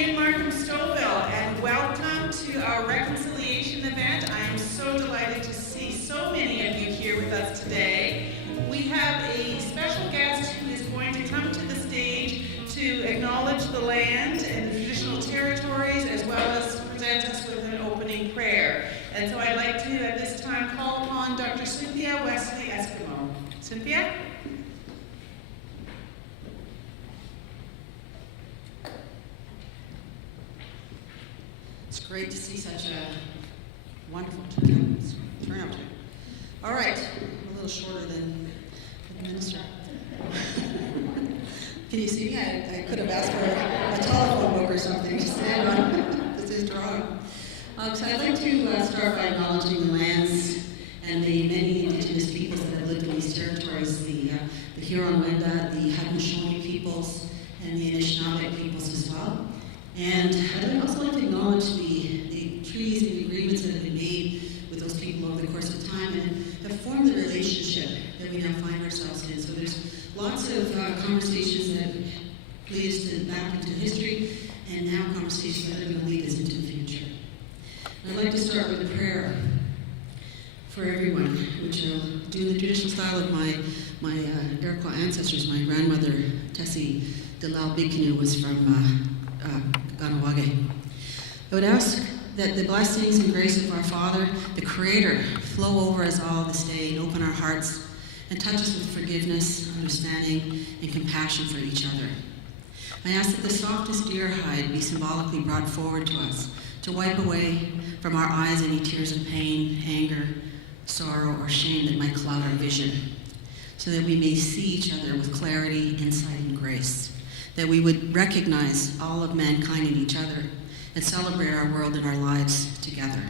afternoon, Markham-Stouffville, and welcome to our reconciliation event. I am so delighted to see so many of you here with us today. We have a special guest who is going to come to the stage to acknowledge the land and the traditional territories, as well as present us with an opening prayer. And so I'd like to, at this time, call upon Dr. Cynthia Wesley-Equimaux. Cynthia? It's great to see such a wonderful turnout. All right, a little shorter than the minister. Can you see me? I could have asked for a telephone book or something to stand on. This is drawing. So I'd like to start by acknowledging the lands and the many Indigenous peoples that have lived in these territories, the Huron-Wendat, the Haudenosaunee peoples, and the Anishinaabe peoples as well. And I'd also like to acknowledge the treaties and agreements that have been made with those people over the course of time and have formed the relationship that we now find ourselves in. So there's lots of conversations that lead us back into history, and now conversations that are going to lead us into the future. And I'd like to start with a prayer for everyone, which I'll do in the traditional style of my Iroquois ancestors. My grandmother, Tessie Delisle Big was from Ganawage. I would ask that the blessings and grace of our Father, the Creator, flow over us all this day and open our hearts and touch us with forgiveness, understanding, and compassion for each other. I ask that the softest deer hide be symbolically brought forward to us to wipe away from our eyes any tears of pain, anger, sorrow, or shame that might cloud our vision, so that we may see each other with clarity, insight, and grace. That we would recognize all of mankind in each other and celebrate our world and our lives together.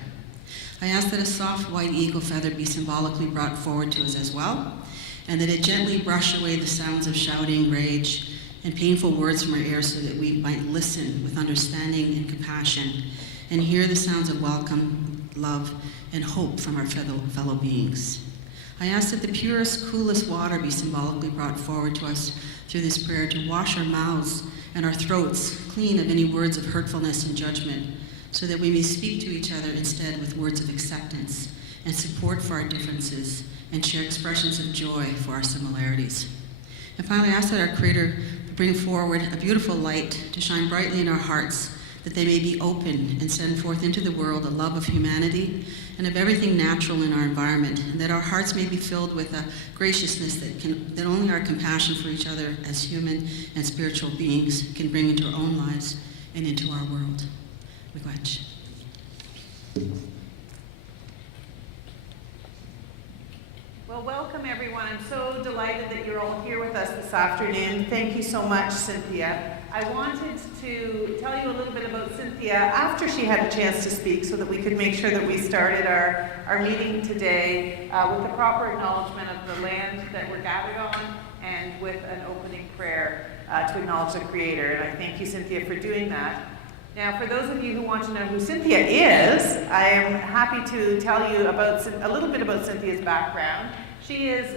I ask that a soft white eagle feather be symbolically brought forward to us as well, and that it gently brush away the sounds of shouting, rage, and painful words from our ears so that we might listen with understanding and compassion and hear the sounds of welcome, love, and hope from our fellow beings. I ask that the purest, coolest water be symbolically brought forward to us through this prayer to wash our mouths and our throats clean of any words of hurtfulness and judgment, so that we may speak to each other instead with words of acceptance and support for our differences and share expressions of joy for our similarities. And finally, I ask that our Creator bring forward a beautiful light to shine brightly in our hearts, that they may be open and send forth into the world a love of humanity and of everything natural in our environment, and that our hearts may be filled with a graciousness that only our compassion for each other as human and spiritual beings can bring into our own lives and into our world. Miigwech. Well, welcome everyone. I'm so delighted that you're all here with us this afternoon. Thank you so much, Cynthia. I wanted to tell you a little bit about Cynthia after she had a chance to speak so that we could make sure that we started our meeting today with the proper acknowledgement of the land that we're gathered on and with an opening prayer to acknowledge the Creator. And I thank you, Cynthia, for doing that. Now, for those of you who want to know who Cynthia is, I am happy to tell you about a little bit about Cynthia's background. She is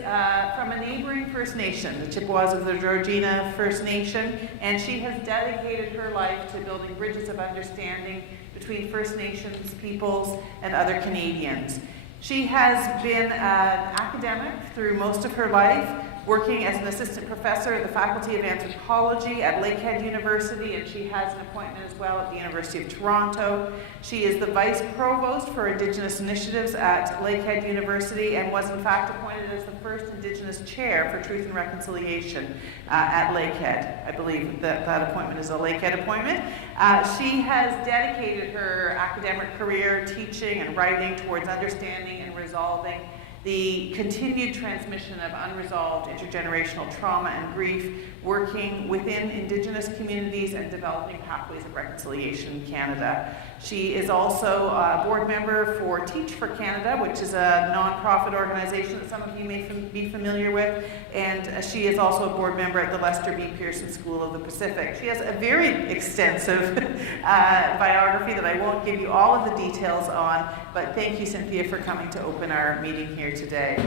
from a neighboring First Nation, the Chippewas of the Georgina First Nation, and she has dedicated her life to building bridges of understanding between First Nations peoples and other Canadians. She has been an academic through most of her life, working as an assistant professor at the Faculty of Anthropology at Lakehead University, and she has an appointment as well at the University of Toronto. She is the Vice Provost for Indigenous Initiatives at Lakehead University and was in fact appointed as the first Indigenous Chair for Truth and Reconciliation at Lakehead. I believe that appointment is a Lakehead appointment. She has dedicated her academic career teaching and writing towards understanding and resolving the continued transmission of unresolved intergenerational trauma and grief, working within Indigenous communities and developing pathways of reconciliation in Canada. She is also a board member for Teach for Canada, which is a nonprofit organization that some of you may be familiar with, and she is also a board member at the Lester B. Pearson School of the Pacific. She has a very extensive biography that I won't give you all of the details on, but thank you, Cynthia, for coming to open our meeting here today.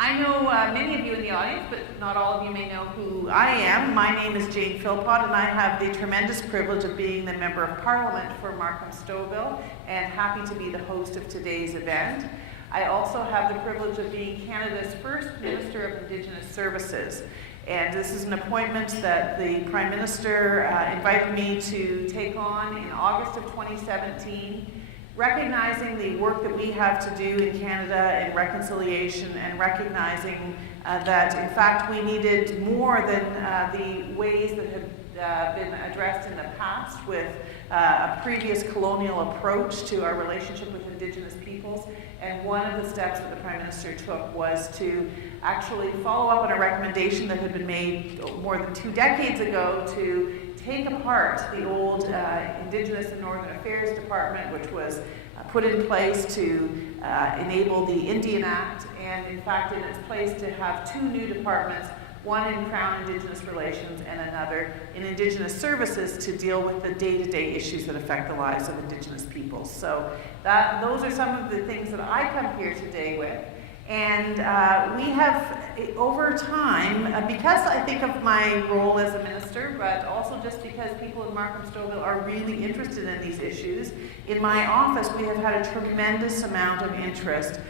I know many of you in the audience, but not all of you may know who I am. My name is Jane Philpott, and I have the tremendous privilege of being the Member of Parliament for Markham-Stouffville, and happy to be the host of today's event. I also have the privilege of being Canada's first Minister of Indigenous Services. And this is an appointment that the Prime Minister invited me to take on in August of 2017, recognizing the work that we have to do in Canada in reconciliation, and recognizing that in fact we needed more than the ways that have been addressed in the past with a previous colonial approach to our relationship with Indigenous peoples. And one of the steps that the Prime Minister took was to actually follow up on a recommendation that had been made more than 2 decades ago to take apart the old Indigenous and Northern Affairs Department, which was put in place to enable the Indian Act, and in fact in its place to have 2 new departments, one in Crown Indigenous Relations and another in Indigenous Services, to deal with the day-to-day issues that affect the lives of Indigenous peoples. So those are some of the things that I come here today with. And we have, over time, because I think of my role as a minister, but also just because people in Markham-Stouffville are really interested in these issues, in my office we have had a tremendous amount of interest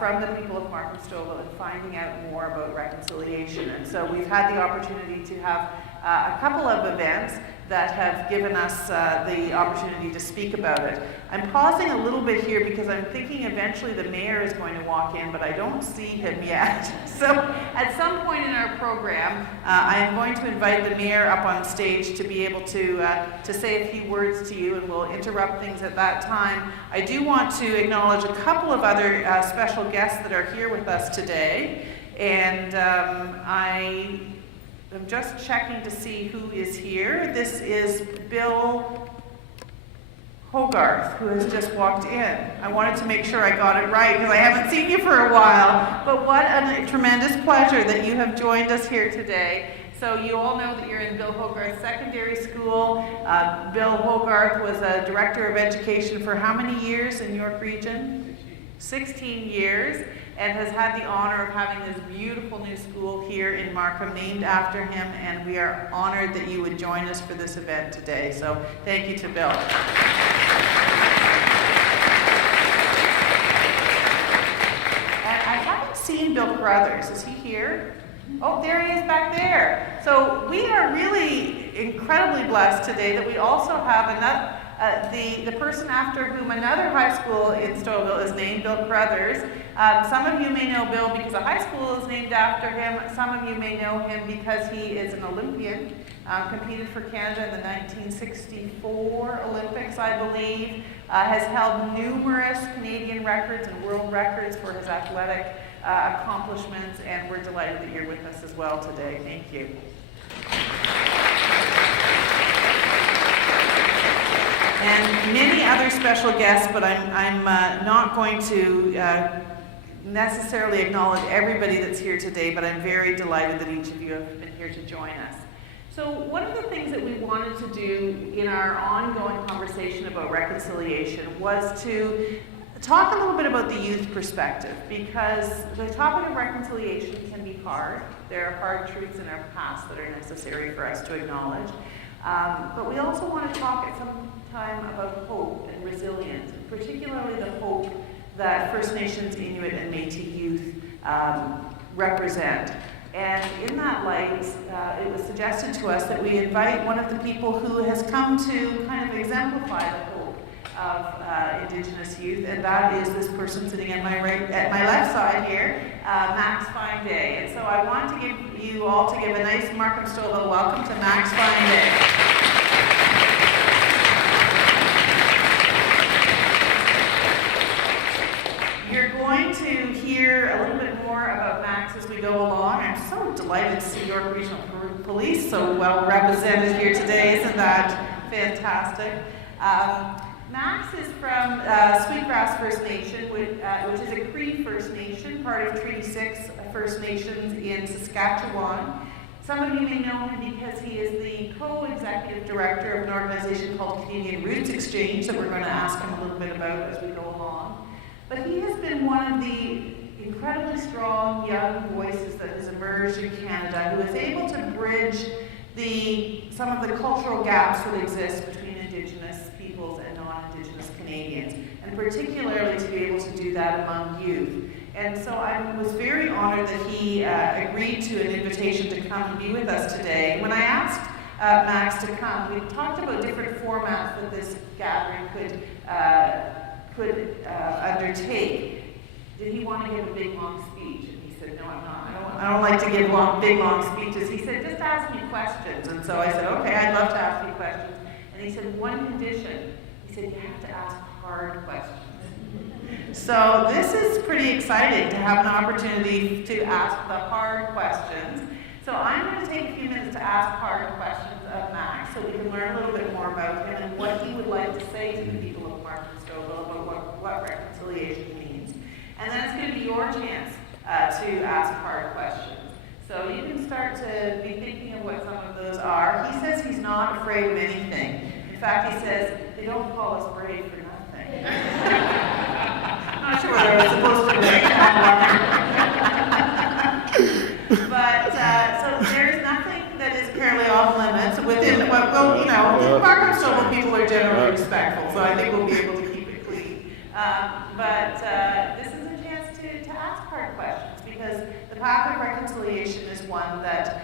from the people of Markham-Stouffville in finding out more about reconciliation. And so we've had the opportunity to have a couple of events that have given us the opportunity to speak about it. I'm pausing a little bit here because I'm thinking eventually the mayor is going to walk in, but I don't see him yet. So at some point in our program, I am going to invite the mayor up on stage to be able to say a few words to you, and we'll interrupt things at that time. I do want to acknowledge a couple of other special guests that are here with us today, and I'm just checking to see who is here. This is Bill Hogarth, who has just walked in. I wanted to make sure I got it right because I haven't seen you for a while. But what a tremendous pleasure that you have joined us here today. So you all know that you're in Bill Hogarth Secondary School. Bill Hogarth was a Director of Education for how many years in York Region? 16 years. And has had the honor of having this beautiful new school here in Markham named after him, and we are honored that you would join us for this event today. So thank you to Bill. And I haven't seen Bill Carruthers. Is he here? Oh, there he is back there. So we are really incredibly blessed today that we also have another the person after whom another high school in Stouffville is named, Bill Carruthers. Some of you may know Bill because a high school is named after him. Some of you may know him because he is an Olympian, competed for Canada in the 1964 Olympics, I believe, has held numerous Canadian records and world records for his athletic accomplishments, and we're delighted that you're with us as well today. Thank you. And many other special guests, but I'm not going to necessarily acknowledge everybody that's here today, but I'm very delighted that each of you have been here to join us. So one of the things that we wanted to do in our ongoing conversation about reconciliation was to talk a little bit about the youth perspective, because the topic of reconciliation can be hard. There are hard truths in our past that are necessary for us to acknowledge. But we also want to talk at some time about hope and resilience, and particularly the hope that First Nations, Inuit, and Métis youth represent. And in that light, it was suggested to us that we invite one of the people who has come to kind of exemplify the hope of Indigenous youth, and that is this person sitting at my left side here, Max FineDay. And so I want to give you all to give a nice Markham-Stouffville welcome to Max FineDay. You're going to hear a little bit more about Max as we go along. I'm so delighted to see York Regional Police so well represented here today. Isn't that fantastic? Max is from Sweetgrass First Nation, which is a Cree First Nation, part of Treaty 6 First Nations in Saskatchewan. Some of you may know him because he is the co-executive director of an organization called Canadian Roots Exchange that we're going to ask him a little bit about as we go along. But he has been one of the incredibly strong young voices that has emerged in Canada, who is able to bridge some of the cultural gaps that exist between Indigenous peoples and non-Indigenous Canadians, and particularly to be able to do that among youth. And so I was very honored that he agreed to an invitation to come and be with us today. When I asked Max to come, we talked about different formats that this gathering could undertake. Did he want to give a big long speech? And he said, no, I'm not. I don't like to give big long speeches. He said, just ask me questions. And so I said, okay, I'd love to ask you questions. And he said, one condition. He said, you have to ask hard questions. So this is pretty exciting to have an opportunity to ask the hard questions. So I'm going to take a few minutes to ask hard questions of Max so we can learn a little bit more about him and what he would like to say to the people of Markham-Stouffville about what reconciliation means. And then it's going to be your chance to ask hard questions. So you can start to be thinking of what some of those are. He says he's not afraid of anything. In fact, he says, they don't call us brave for nothing. I'm not sure whether I was supposed to read that one. But, so there's nothing that is apparently off limits within, well, you know, Markham-Stouffville people are generally respectful, so I think we'll be able to keep it clean. But this is a chance to ask hard questions, because the path of reconciliation is one that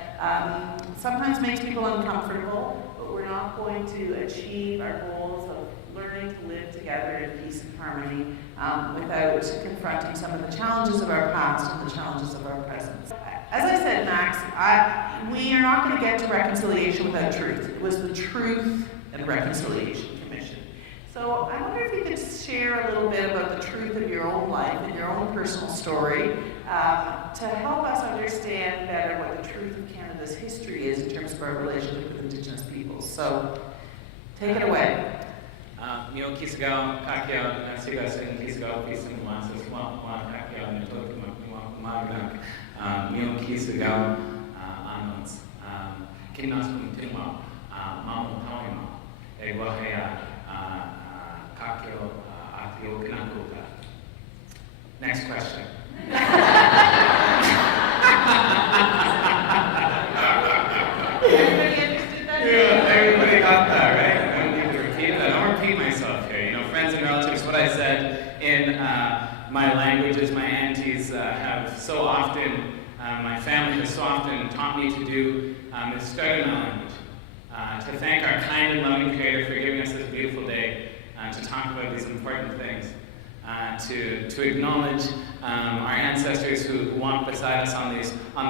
sometimes makes people uncomfortable, but we're not going to achieve our goals of learning to live together in peace and harmony without confronting some of the challenges of our past and the challenges of our present. As I said, Max, we are not going to get to reconciliation without truth. It was the Truth and Reconciliation Commission. So I wonder if you could share a little bit about the truth of your own life and your own personal story to help us understand better what the truth of Canada's history is in terms of our relationship with Indigenous peoples. So take it away. Mio Kisagao, Kakao, Sigas, and Kisagao, Peace and Lances, Kakao, and Magnak, Mio Kisagao, Anons, Kinas Kuntima, Mamu Taima, Eguahea, Kakao, Atio Kinakuka. Next question. Everybody understood that? Yeah, everybody got that, right? I don't repeat myself here. You know, friends and relatives, what I said in my languages, my aunties have so often, my family has so often taught me to do is start in my language. To thank our kind and loving Creator for giving us this beautiful day, to talk about these important things, to acknowledge our ancestors who walked beside us on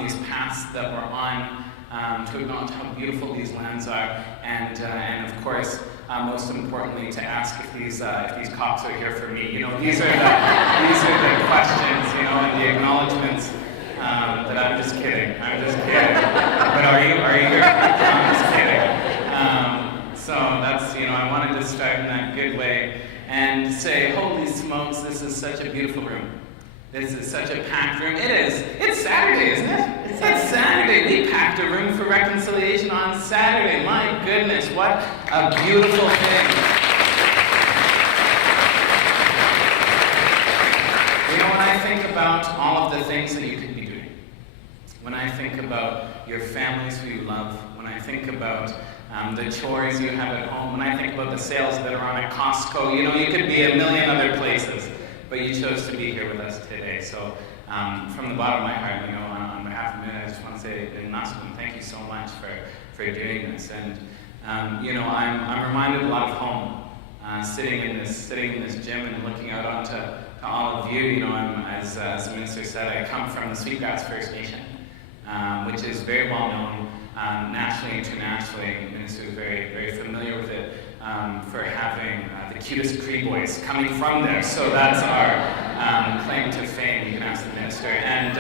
these paths that we're on, to acknowledge how beautiful these lands are, and of course, most importantly, to ask if these cops are here for me. You know, these are the questions, you know, and the acknowledgements. That I'm just kidding. But are you here? I'm just kidding. So that's, you know, I wanted to start in that good way and say, holy smokes, this is such a beautiful room. This is such a packed room. It is. It's Saturday, isn't it? It's Saturday. We packed a room for reconciliation on Saturday. My goodness, what a beautiful thing. You know, when I think about all of the things that you could be doing, when I think about your families who you love, when I think about the chores you have at home, when I think about the sales that are on at Costco, you know, you could be a million other places, but you chose to be here with us today. So from the bottom of my heart, you know, on behalf of me, I just want to say, Naskum, thank you so much for doing this. And you know, I'm reminded a lot of home, sitting in this gym and looking out onto all of you. You know, as the minister said, I come from the Sweetgrass First Nation, which is very well known nationally, internationally. The minister is very, very familiar with it for having the cutest Cree boys coming from there. So that's our claim to fame. You can ask the minister. And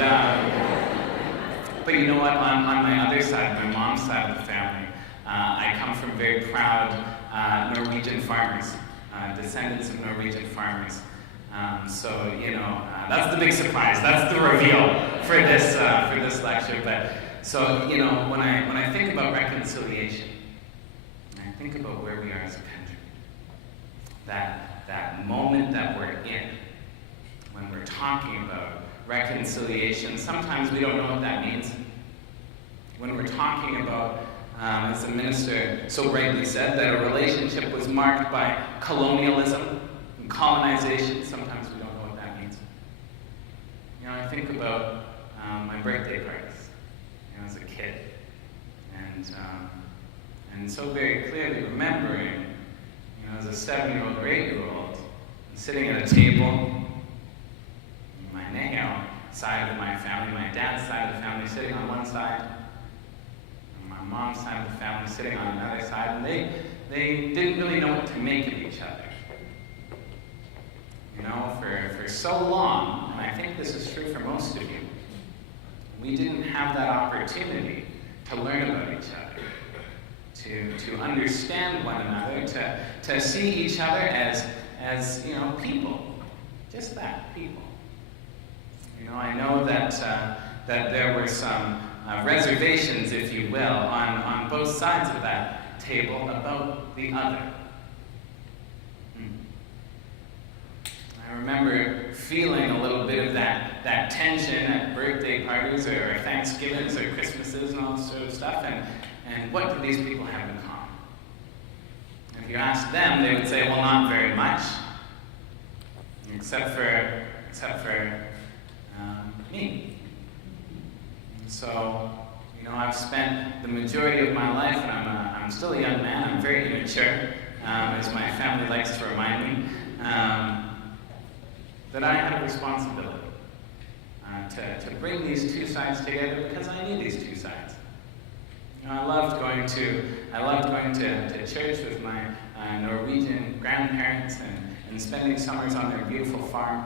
but you know what? On my other side, my mom's side of the family, I come from very proud Norwegian farmers, descendants of Norwegian farmers. So you know, that's the big surprise. That's the reveal for this lecture. But so you know, when I think about reconciliation, and I think about where we are as a country, that moment that we're in, when we're talking about reconciliation, sometimes we don't know what that means. When we're talking about, as the minister so rightly said, that a relationship was marked by colonialism and colonization, sometimes we don't know what that means. You know, I think about my birthday parties, you know, as a kid, and so very clearly remembering, you know, as a 7-year-old or 8-year-old, sitting at a table, my side of my family, my dad's side of the family sitting on one side, and my mom's side of the family sitting on another side, and they didn't really know what to make of each other. You know, for so long, and I think this is true for most of you, we didn't have that opportunity to learn about each other, to understand one another, to see each other as you know, people, just that, people. You know, I know that there were some reservations, if you will, on both sides of that table about the other. I remember feeling a little bit of that tension at birthday parties or Thanksgivings or Christmases and all this sort of stuff, and what do these people have in common? If you ask them, they would say, well, not very much, except for me. And so, you know, I've spent the majority of my life, and I'm still a young man, I'm very immature, as my family likes to remind me, that I had a responsibility to bring these two sides together because I knew these two sides. You know, I loved going to church with my Norwegian grandparents and spending summers on their beautiful farm.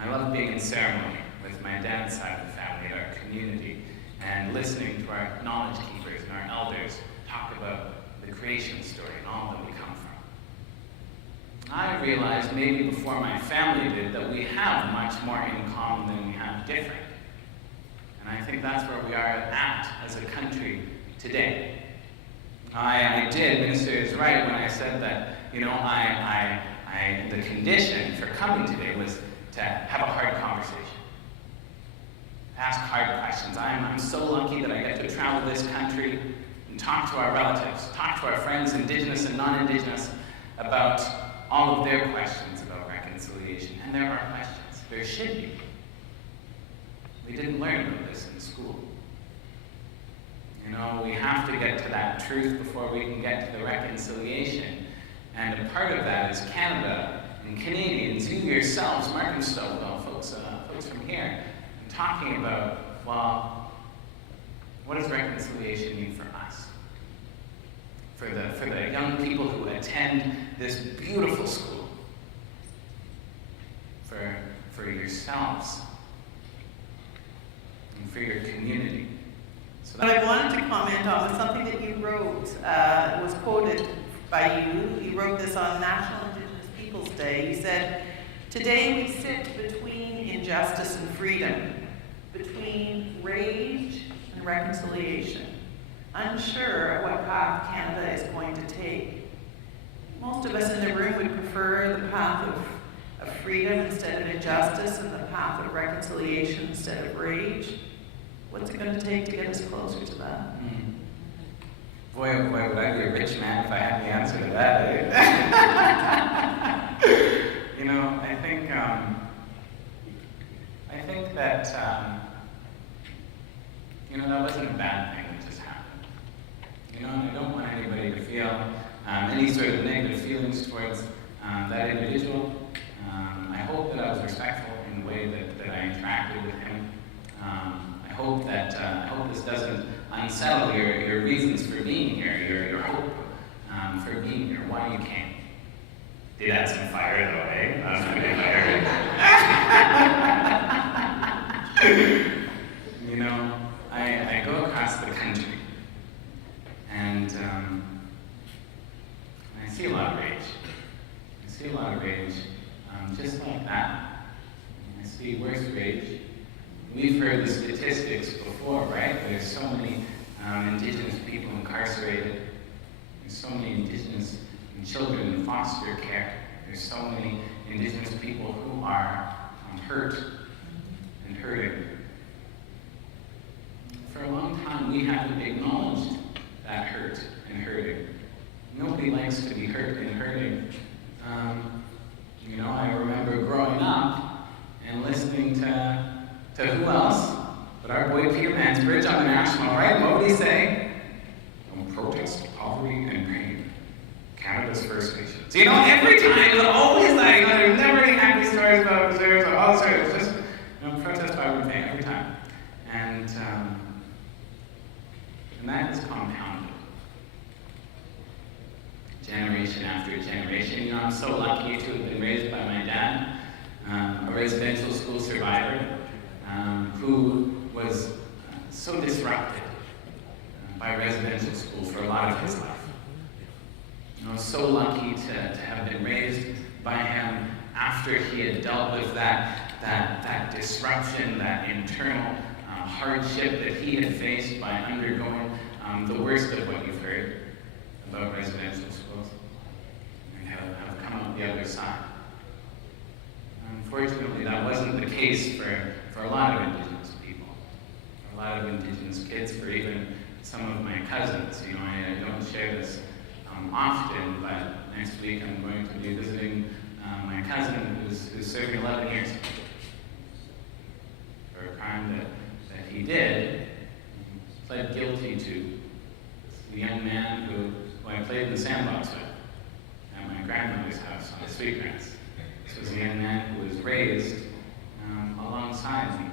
I loved being in ceremony with my dad's side of the family, our community, and listening to our knowledge keepers and our elders talk about the creation story and all that we come from. I realized maybe before my family did that we have much more in common than we have different. And I think that's where we are at as a country today. I did, Minister is right when I said that, you know, the condition for coming today was to have a hard conversation. Ask hard questions. I'm so lucky that I get to travel this country and talk to our relatives, talk to our friends, Indigenous and non-Indigenous, about all of their questions about reconciliation. And there are questions. There should be. We didn't learn about this in school. You know, we have to get to that truth before we can get to the reconciliation. And a part of that is Canada and Canadians, you yourselves, Markham-Stouffville, folks from here, and talking about, well, what does reconciliation mean for us? For the young people who attend this beautiful school, for yourselves, and for your community. So what I wanted to comment on was something that you wrote, was quoted by you. You wrote this on National Indigenous Peoples Day. You said, "Today we sit between injustice and freedom, between rage and reconciliation, unsure of what path Canada is going to take. Most of us in the room would prefer the path of freedom instead of injustice and the path of reconciliation instead of rage. What's it going to take to get us closer to that?" Boy, oh boy, would I be a rich man if I had the answer to that, eh? You know, I think that, you know, that wasn't a bad thing that just happened. You know, and I don't want anybody to feel any sort of negative feelings towards that individual. I hope that I was respectful in the way that I interacted with him. I hope this doesn't unsettle your reasons for being here, your hope for being here, why you came. Did add some fire though, eh? That was pretty fire. You know, I go across the country and I see a lot of rage. I see a lot of rage, just like that. I see worse rage. We've heard the statistics before, right? There's so many Indigenous people incarcerated. There's so many Indigenous children in foster care. There's so many Indigenous people who are hurt. hurting. For a long time, we haven't acknowledged that hurt and hurting. Nobody likes to be hurt and hurting. I remember growing up and listening to who else but our boy Peter Mansbridge on the National, right? What would he say? Don't protest poverty and pain. Canada's First Nations. Every time, it was always like, there's never any happy stories about reserves or all sorts. It's just, protest poverty and pain every time. And that is compounded. Generation after generation. I'm so lucky to have been raised by my dad, a residential school survivor, who was so disrupted by residential school for a lot of his life. I was so lucky to have been raised by him after he had dealt with that disruption, that internal hardship that he had faced by undergoing the worst of what you've heard about residential schools, and have come out the other side. Unfortunately, that wasn't the case for a lot of Indigenous people, for a lot of Indigenous kids, for even some of my cousins. I don't share this often, but next week I'm going to be visiting my cousin who's serving 11 years for a crime that he did, pled guilty to. The young man who I played in the sandbox with at my grandmother's house on the Sweetgrass. This was a young man who was raised alongside me.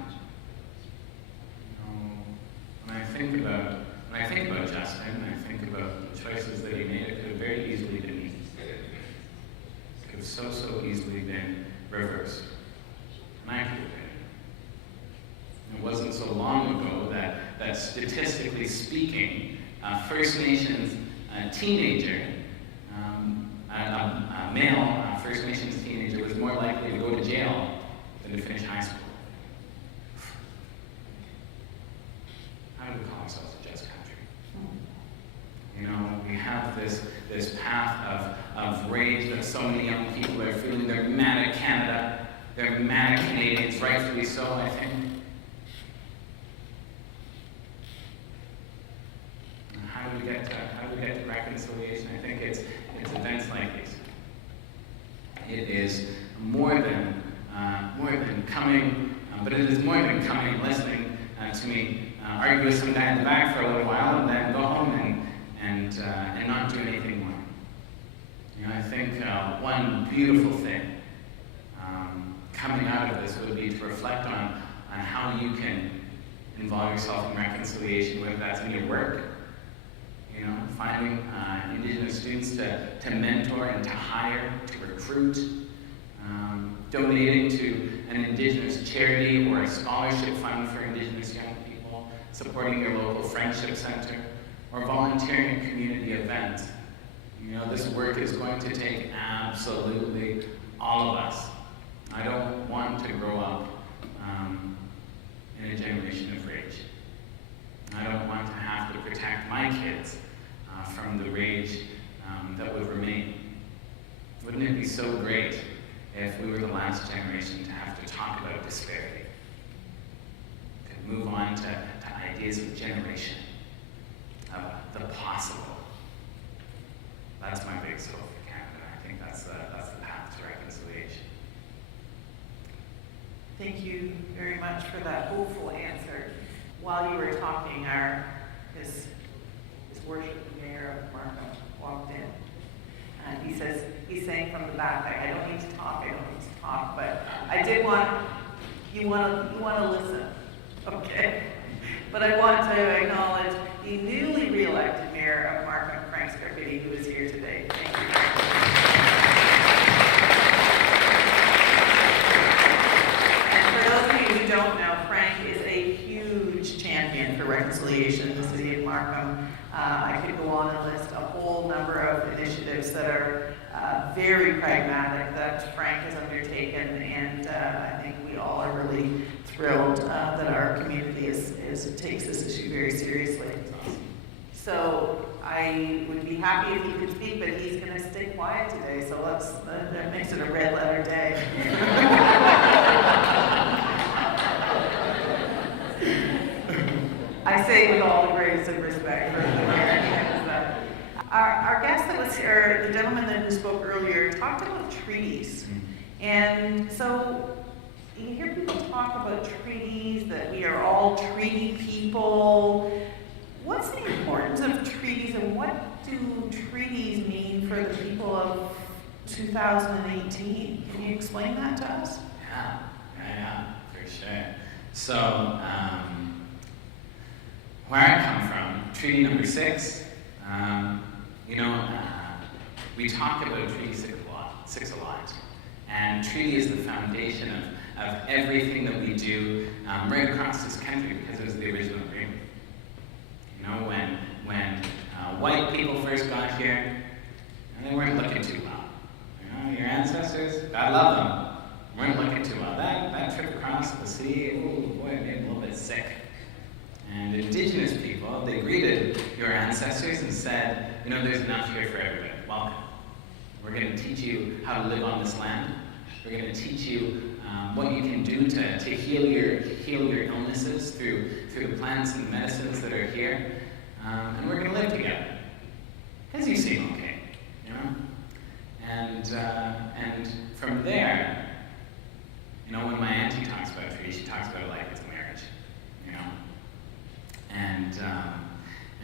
When I think about Justin, and I think about the choices that he made, it could have very easily been me. It could have so easily been reversed. And I could have been. It wasn't so long ago that statistically speaking, First Nations teenager, a male First Nations teenager, was more likely to go to jail than to finish high school. How do we call ourselves a just country? We have this path of rage that so many young people are feeling. They're mad at Canada. They're mad at Canadians, rightfully so, I think. How do we get to reconciliation? I think it's events like these. It is more than coming, but it is more than coming and listening to me argue with some guy in the back for a little while and then go home and not do anything more. I think one beautiful thing coming out of this would be to reflect on how you can involve yourself in reconciliation, whether that's in your work, finding Indigenous students to mentor and to hire, to recruit, donating to an Indigenous charity or a scholarship fund for Indigenous young people, supporting your local friendship center, or volunteering at community events. This work is going to take absolutely all of us. I don't want to grow up in a generation of rage. I don't want to have to protect my kids from the rage that would remain. Wouldn't it be so great if we were the last generation to have to talk about disparity? Could move on to ideas of generation, of the possible. That's my big soul for Canada. I think that's the path to reconciliation. Thank you very much for that hopeful answer. While you were talking, his worship mayor of Markham walked in, and he's saying from the back, I don't need to talk, but I did want, you want to listen, okay? But I want to acknowledge the newly re-elected mayor of Markham, Frank Scarpitti, who is here today. Thank you very much. And for those of you who don't know, Frank is a huge champion for reconciliation in the city of Markham. I could go on and list a whole number of initiatives that are very pragmatic that Frank has undertaken, and I think we all are really thrilled that our community takes this issue very seriously. So I would be happy if he could speak, but he's going to stay quiet today, so that makes it a red letter day. I say with all the greatest of respect for the Americans. Our guest that was, or the gentleman who spoke earlier, talked about treaties. And so you hear people talk about treaties, that we are all treaty people. What's the importance of treaties, and what do treaties mean for the people of 2018? Can you explain that to us? Yeah, for sure. So, where I come from, Treaty Number 6, we talk about Treaty 6 a lot. And treaty is the foundation of everything that we do right across this country, because it was the original agreement. When white people first got here, they weren't looking too well. Your ancestors, God love them, weren't looking too well. That trip across the sea, oh boy, it made me a little bit sick. And indigenous people, they greeted your ancestors and said, there's enough here for everybody. Welcome. We're going to teach you how to live on this land. We're going to teach you what you can do to heal your illnesses through the plants and medicines that are here. And we're going to live together. Because you seem okay, And from there, when my auntie talks about treaty, she talks about it like it's a marriage,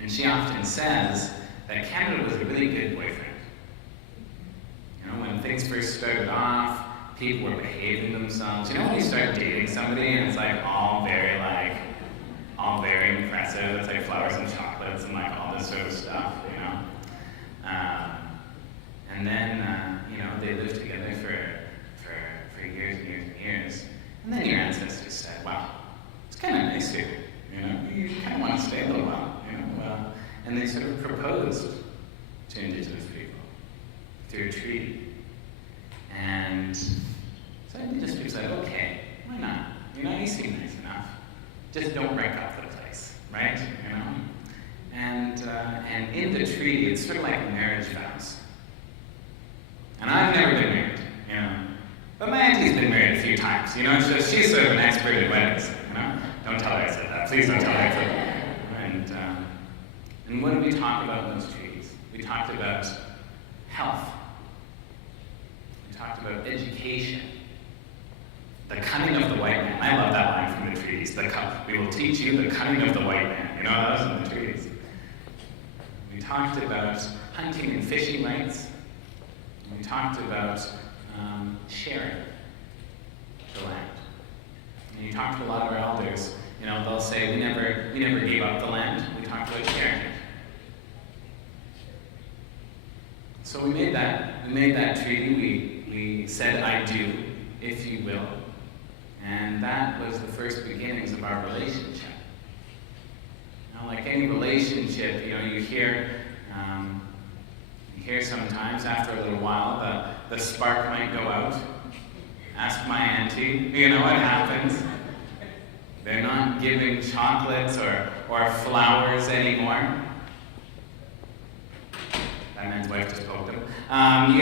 And she often says that Canada was a really good boyfriend. When things first started off, people were behaving themselves. When you start dating somebody and it's all very impressive. It's like flowers and chocolates and all this sort of stuff, And then, they lived together for years and years and years. And then your ancestors said, wow, it's kind of nice here. You kind of want to stay a little while, and they sort of proposed to Indigenous people through a treaty. And so Indigenous people said, okay, why not? You seem nice enough. Just don't break up the place, right? And in the treaty, it's sort of like marriage vows. And I've never been married, but my auntie's been married a few times. She's sort of an expert at weddings, Don't tell her I said that. Please don't tell her I said that. And what did we talk about in those treaties? We talked about health. We talked about education. The cunning of the white man. I love that line from the treaties. We will teach you the cunning of the white man. That was in the treaties. We talked about hunting and fishing rights. And we talked about sharing the land. And you talk to a lot of our elders, they'll say, we never gave up the land. We talked about sharing it. So we made that treaty. We said, I do, if you will. And that was the first beginnings of our relationship. Like any relationship, you hear sometimes after a little while the spark might go out. Ask my auntie, what happens? They're not giving chocolates or flowers anymore. That man's wife just poked him.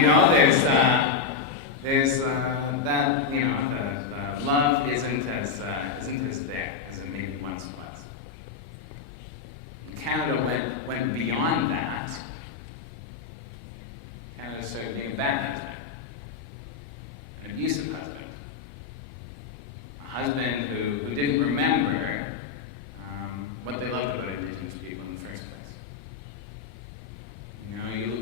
There's that, the love isn't as there as it maybe once was. And Canada went beyond that. Canada started being a bad husband, an abusive husband, a husband who didn't remember what they loved about Indigenous people in the first place.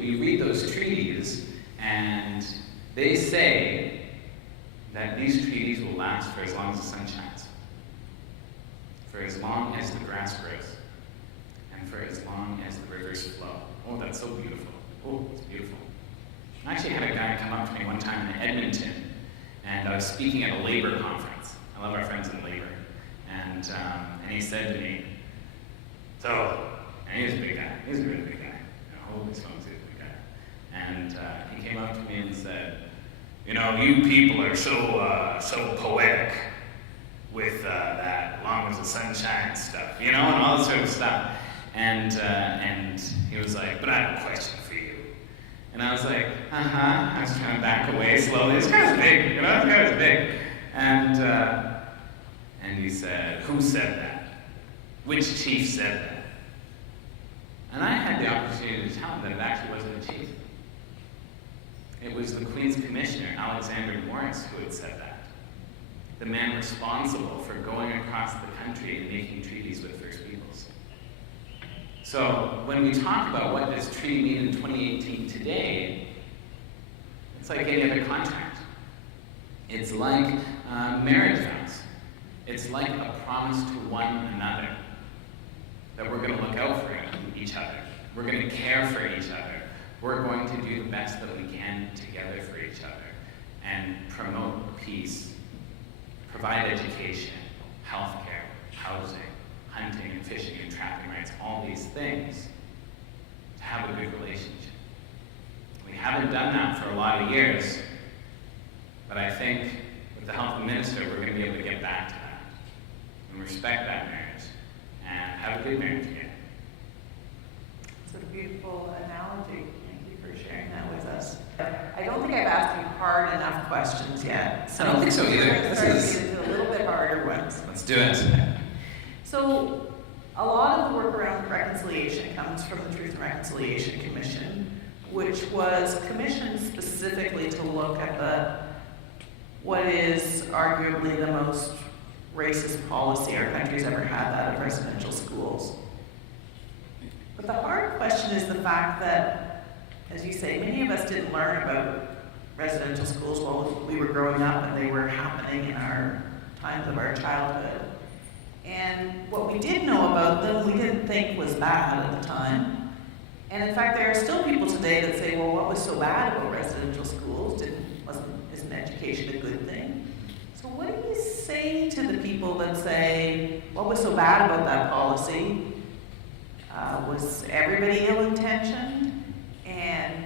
You read those treaties, and they say that these treaties will last for as long as the sun shines, for as long as the grass grows, and for as long as the rivers flow. Oh, that's so beautiful. Oh, it's beautiful. I actually had a guy come up to me one time in Edmonton, and I was speaking at a labor conference. I love our friends in labor. And he said to me, and he's a big guy. He's a really big guy. Holy smokes, he's a big guy. And he came up to me and said, you people are so poetic with that long as the sun shines stuff, and all this sort of stuff. And he was like, but I have a question for you. And I was like, I was trying to back away slowly. This guy's big, this guy's big. And he said, who said that? Which chief said that? And I had the opportunity to tell him that it actually wasn't a chief. It was the Queen's Commissioner, Alexander Morris, who had said that. The man responsible for going across the country and making treaties with First Peoples. So when we talk about what does treaty mean in 2018 today, it's like any other contract. It's like marriage vows. It's like a promise to one another that we're going to look out for each other. We're going to care for each other. We're going to do the best that we can together for each other and promote peace, provide education, healthcare, housing, hunting and fishing and trapping rights, all these things, to have a good relationship. We haven't done that for a lot of years, but I think with the help of the minister, we're going to be able to get back to that and respect that marriage and have a good marriage again. It's a beautiful analogy. Thank you for sharing that with us. I don't think I've asked you hard enough questions yet. I don't think so either. Let's start to get into a little bit harder ones. Let's do it. So, a lot of the work around reconciliation comes from the Truth and Reconciliation Commission, which was commissioned specifically to look at what is arguably the most racist policy our country's ever had, that of residential schools. But the hard question is the fact that, as you say, many of us didn't learn about residential schools while we were growing up and they were happening in our times of our childhood. And what we did know about them, we didn't think was bad at the time. And in fact, there are still people today that say, well, what was so bad about residential schools? Isn't education a good thing? So what do you say to the people that say, what was so bad about that policy? Was everybody ill-intentioned? And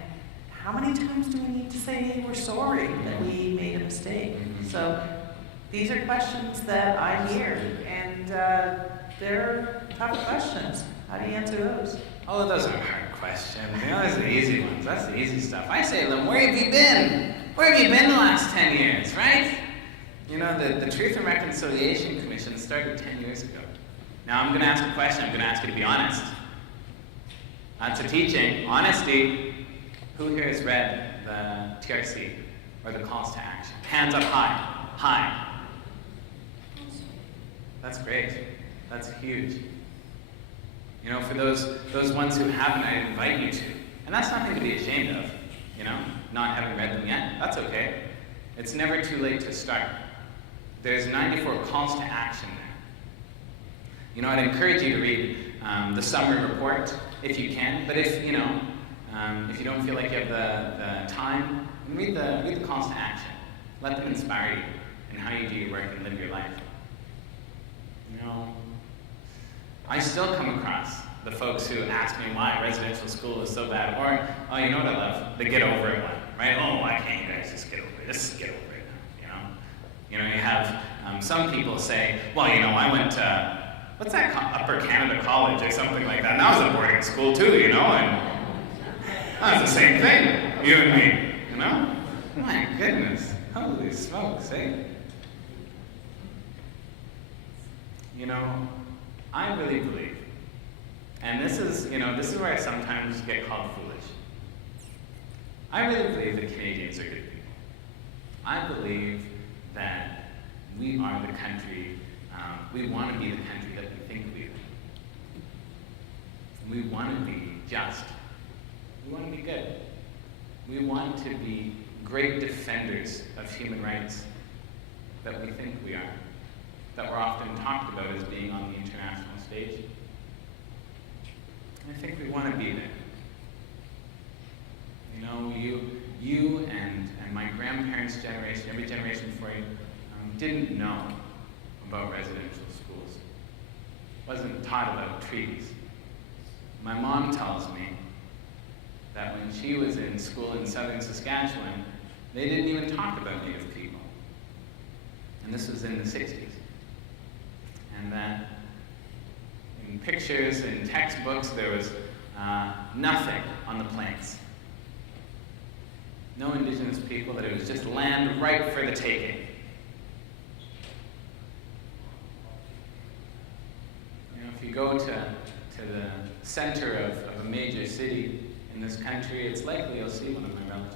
how many times do we need to say we're sorry that we made a mistake? So these are questions that I hear, and they're tough questions. How do you answer those? Oh, those aren't hard questions. You know, those are the easy ones. That's the easy stuff. I say to them, where have you been? Where have you been the last 10 years, right? You know, the Truth and Reconciliation Commission started 10 years ago. Now I'm going to ask a question. I'm going to ask you to be honest. That's a teaching. Honesty. Who here has read the TRC or the calls to action? Hands up high. High. That's great. That's huge. You know, for those ones who haven't, I invite you to. And that's nothing to be ashamed of, you know, not having read them yet. That's okay. It's never too late to start. There's 94 calls to action there. You know, I'd encourage you to read the summary report if you can, but if you don't feel like you have the time, read the calls to action. Let them inspire you in how you do your work and live your life. You know, I still come across the folks who ask me why residential school is so bad, or, oh, you know what I love? The get over it one, right? Oh, why can't you guys just get over it? Just get over it now, you know? You have some people say, well, you know, I went to, what's that, Upper Canada College or something like that, and that was a boarding school too, you know, and that's the same thing, you and me, you know? My goodness, holy smokes, eh? You know, I really believe, and this is where I sometimes get called foolish. I really believe that Canadians are good people. I believe that we are the country, we want to be the country that we think we are. We want to be just. We want to be good. We want to be great defenders of human rights that we think we are, that we're often talked about as being on the international stage. I think we want to be there. You know, you and my grandparents' generation, every generation before you, didn't know about residential schools. Wasn't taught about treaties. My mom tells me that when she was in school in southern Saskatchewan, they didn't even talk about Native people. And this was in the 60s. And that in pictures, in textbooks, there was nothing on the plains. No Indigenous people, that it was just land ripe for the taking. You know, if you go to the center of a major city in this country, it's likely you'll see one of my relatives.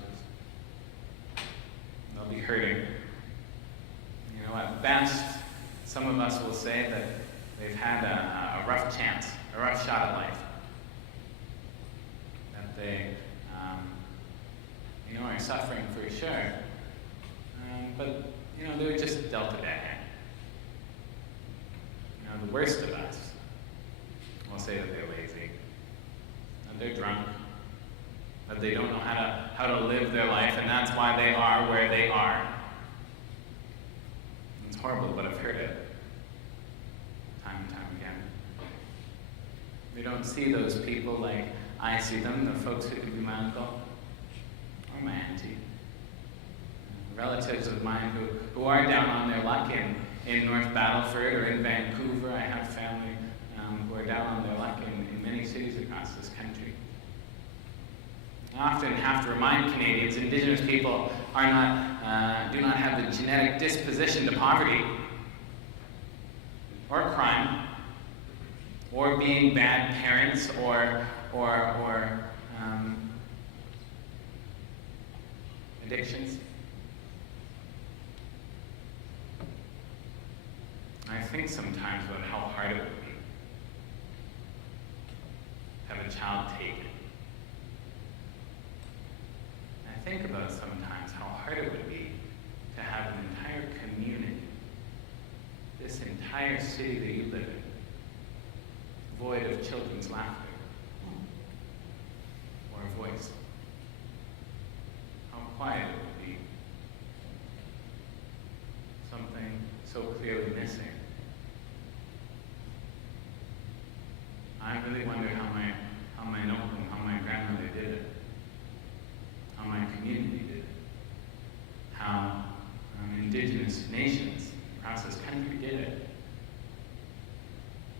They'll be hurting. You know, at best, some of us will say that they've had a rough chance, a rough shot at life. That they, are suffering for sure. But, they're just dealt a bad hand. The worst of us will say that they're lazy, that they're drunk, that they don't know how to live their life, and that's why they are where they are. It's horrible, but I've heard it time and time again. We don't see those people like I see them, the folks who could be my uncle or my auntie. Relatives of mine who are down on their luck in North Battleford or in Vancouver. I have family who are down on their luck in many cities across this country. I often have to remind Canadians, Indigenous people do not have the genetic disposition to poverty or crime or being bad parents or addictions. I think sometimes about how hard it would be to have a child taken. I think about sometimes how hard it would be to have an entire community, this entire city that you live in, void of children's laughter or a voice. How quiet it would be. Something so clearly missing. I really wonder how my uncle and how my grandmother did it, how my community did it, how Indigenous nations across this country did it.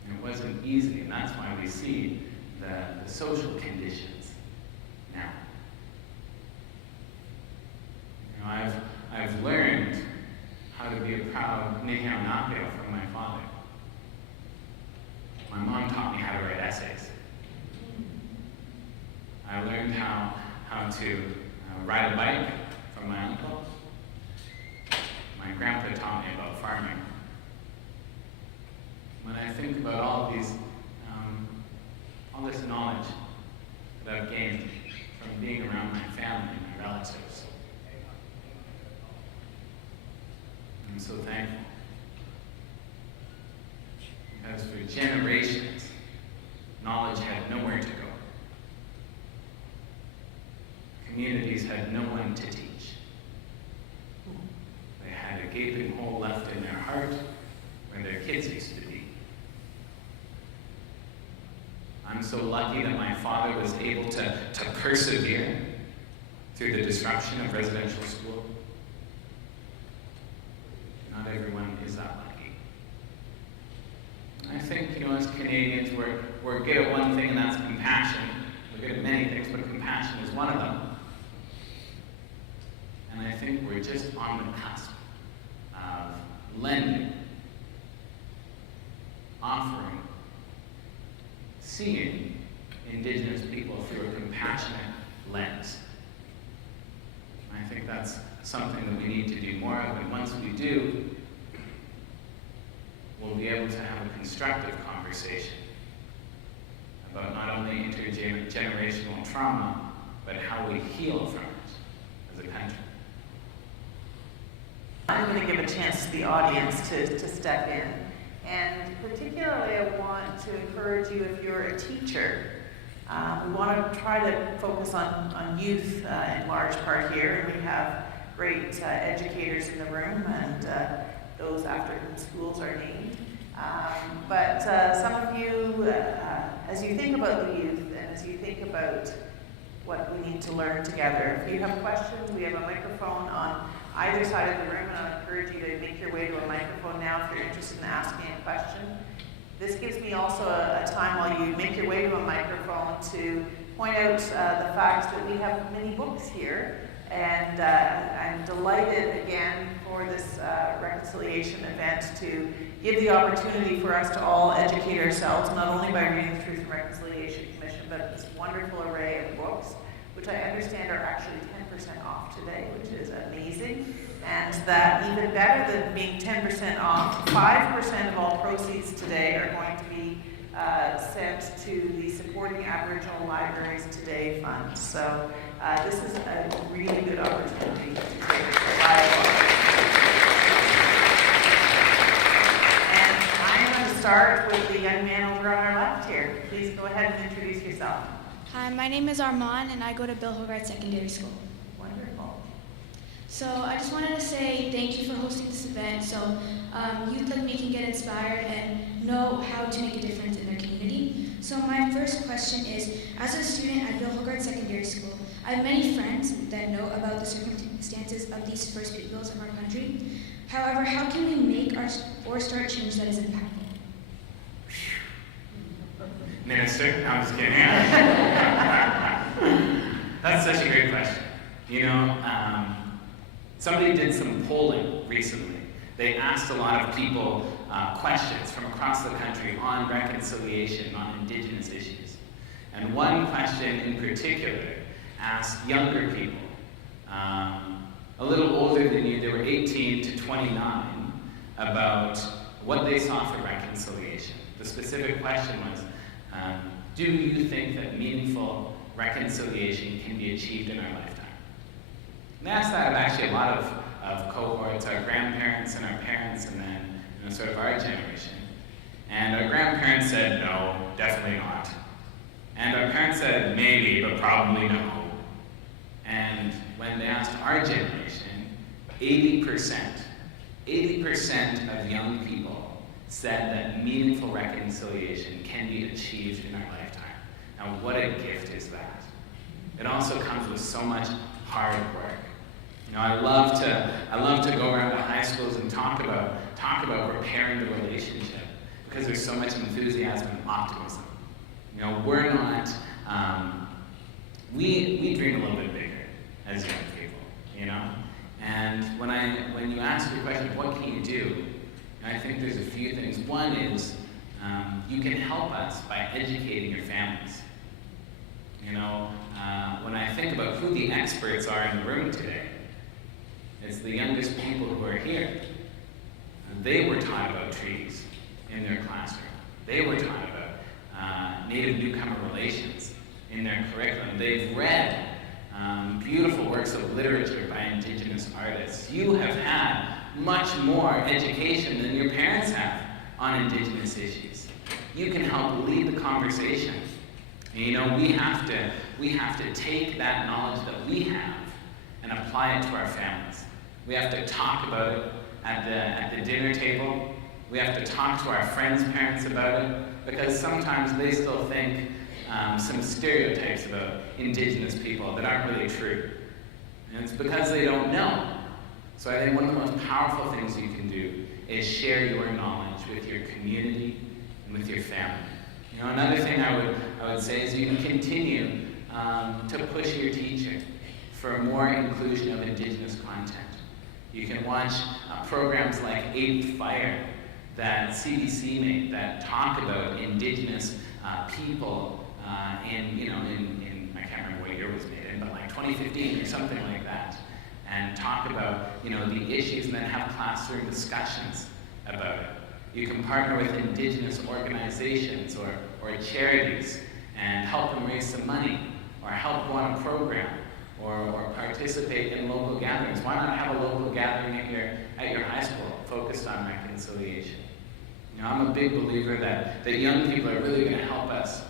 And it wasn't easy, and that's why we see the social conditions now. I've learned how to be a proud Nihao from my father. My mom taught me how to write essays. I learned how to ride a bike from my uncle. My grandpa taught me about farming. When I think about all this knowledge that I've gained from being around my family and my relatives, I'm so thankful. Because for generations, knowledge had nowhere to go. Communities had no one to teach. They had a gaping hole left in their heart where their kids used to be. I'm so lucky that my father was able to persevere through the disruption of residential school. Not everyone is that lucky. I think, as Canadians, we're good at one thing, and that's compassion. We're good at many things, but compassion is one of them. And I think we're just on the cusp of lending, offering, seeing Indigenous people through a compassionate lens. And I think that's something that we need to do more of, and once we do, we'll be able to have a constructive conversation about not only intergenerational trauma, but how we heal from it as a country. I'm going to give a chance to the audience to step in. And particularly, I want to encourage you, if you're a teacher, we want to try to focus on youth in large part here. And we have great educators in the room, and those after whom schools are named. But some of you, as you think about the youth and as you think about what we need to learn together, if you have questions, we have a microphone on either side of the room, and I encourage you to make your way to a microphone now if you're interested in asking a question. This gives me also a time while you make your way to a microphone to point out the fact that we have many books here, and I'm delighted again for this reconciliation event to give the opportunity for us to all educate ourselves, not only by reading the Truth and Reconciliation Commission, but this wonderful array of books, which I understand are actually 10% off today, which is amazing. And that even better than being 10% off, 5% of all proceeds today are going to be sent to the Supporting Aboriginal Libraries Today Fund. So this is a really good opportunity to take a dialogue. And I'm going to start with the young man over on our left here. Please go ahead and introduce yourself. Hi, my name is Armand, and I go to Bill Hogarth Secondary School. Wonderful. So I just wanted to say thank you for hosting this event so youth like me can get inspired and know how to make a difference in their community. So my first question is, as a student at Bill Hogarth Secondary School, I have many friends that know about the circumstances of these first peoples of our country. However, how can we make or start change that is impactful? Minister, I'm just kidding. That's such a great question. You know, somebody did some polling recently. They asked a lot of people questions from across the country on reconciliation, on Indigenous issues. And one question in particular asked younger people, a little older than you, they were 18 to 29, about what they saw for reconciliation. The specific question was, do you think that meaningful reconciliation can be achieved in our lifetime? And they asked that of actually a lot of cohorts, our grandparents and our parents, and then sort of our generation. And our grandparents said, no, definitely not. And our parents said, maybe, but probably no. And when they asked our generation, 80% of young people said that meaningful reconciliation can be achieved in our lifetime. Now, what a gift is that? It also comes with so much hard work. You know, I love to go around to high schools and talk about repairing the relationship because there's so much enthusiasm and optimism. You know, we're not. We dream a little bit bigger as young people. You know, and when you ask your question, what can you do? I think there's a few things. One is you can help us by educating your families. You know, when I think about who the experts are in the room today, it's the youngest people who are here. They were taught about treaties in their classroom. They were taught about Native newcomer relations in their curriculum. They've read beautiful works of literature by Indigenous artists. You have had much more education than your parents have on Indigenous issues. You can help lead the conversation. And, you know, we have to take that knowledge that we have and apply it to our families. We have to talk about it at the dinner table. We have to talk to our friends' parents about it, because sometimes they still think some stereotypes about Indigenous people that aren't really true. And it's because they don't know. So I think one of the most powerful things you can do is share your knowledge with your community and with your family. You know, another thing I would say is you can continue to push your teaching for more inclusion of Indigenous content. You can watch programs like Eighth Fire that CBC made that talk about Indigenous people in I can't remember what year it was made in, but like 2015 or something like that. And talk about, you know, the issues and then have classroom discussions about it. You can partner with Indigenous organizations or charities and help them raise some money, or help go on a program, or participate in local gatherings. Why not have a local gathering at your high school focused on reconciliation? You know, I'm a big believer that young people are really going to help us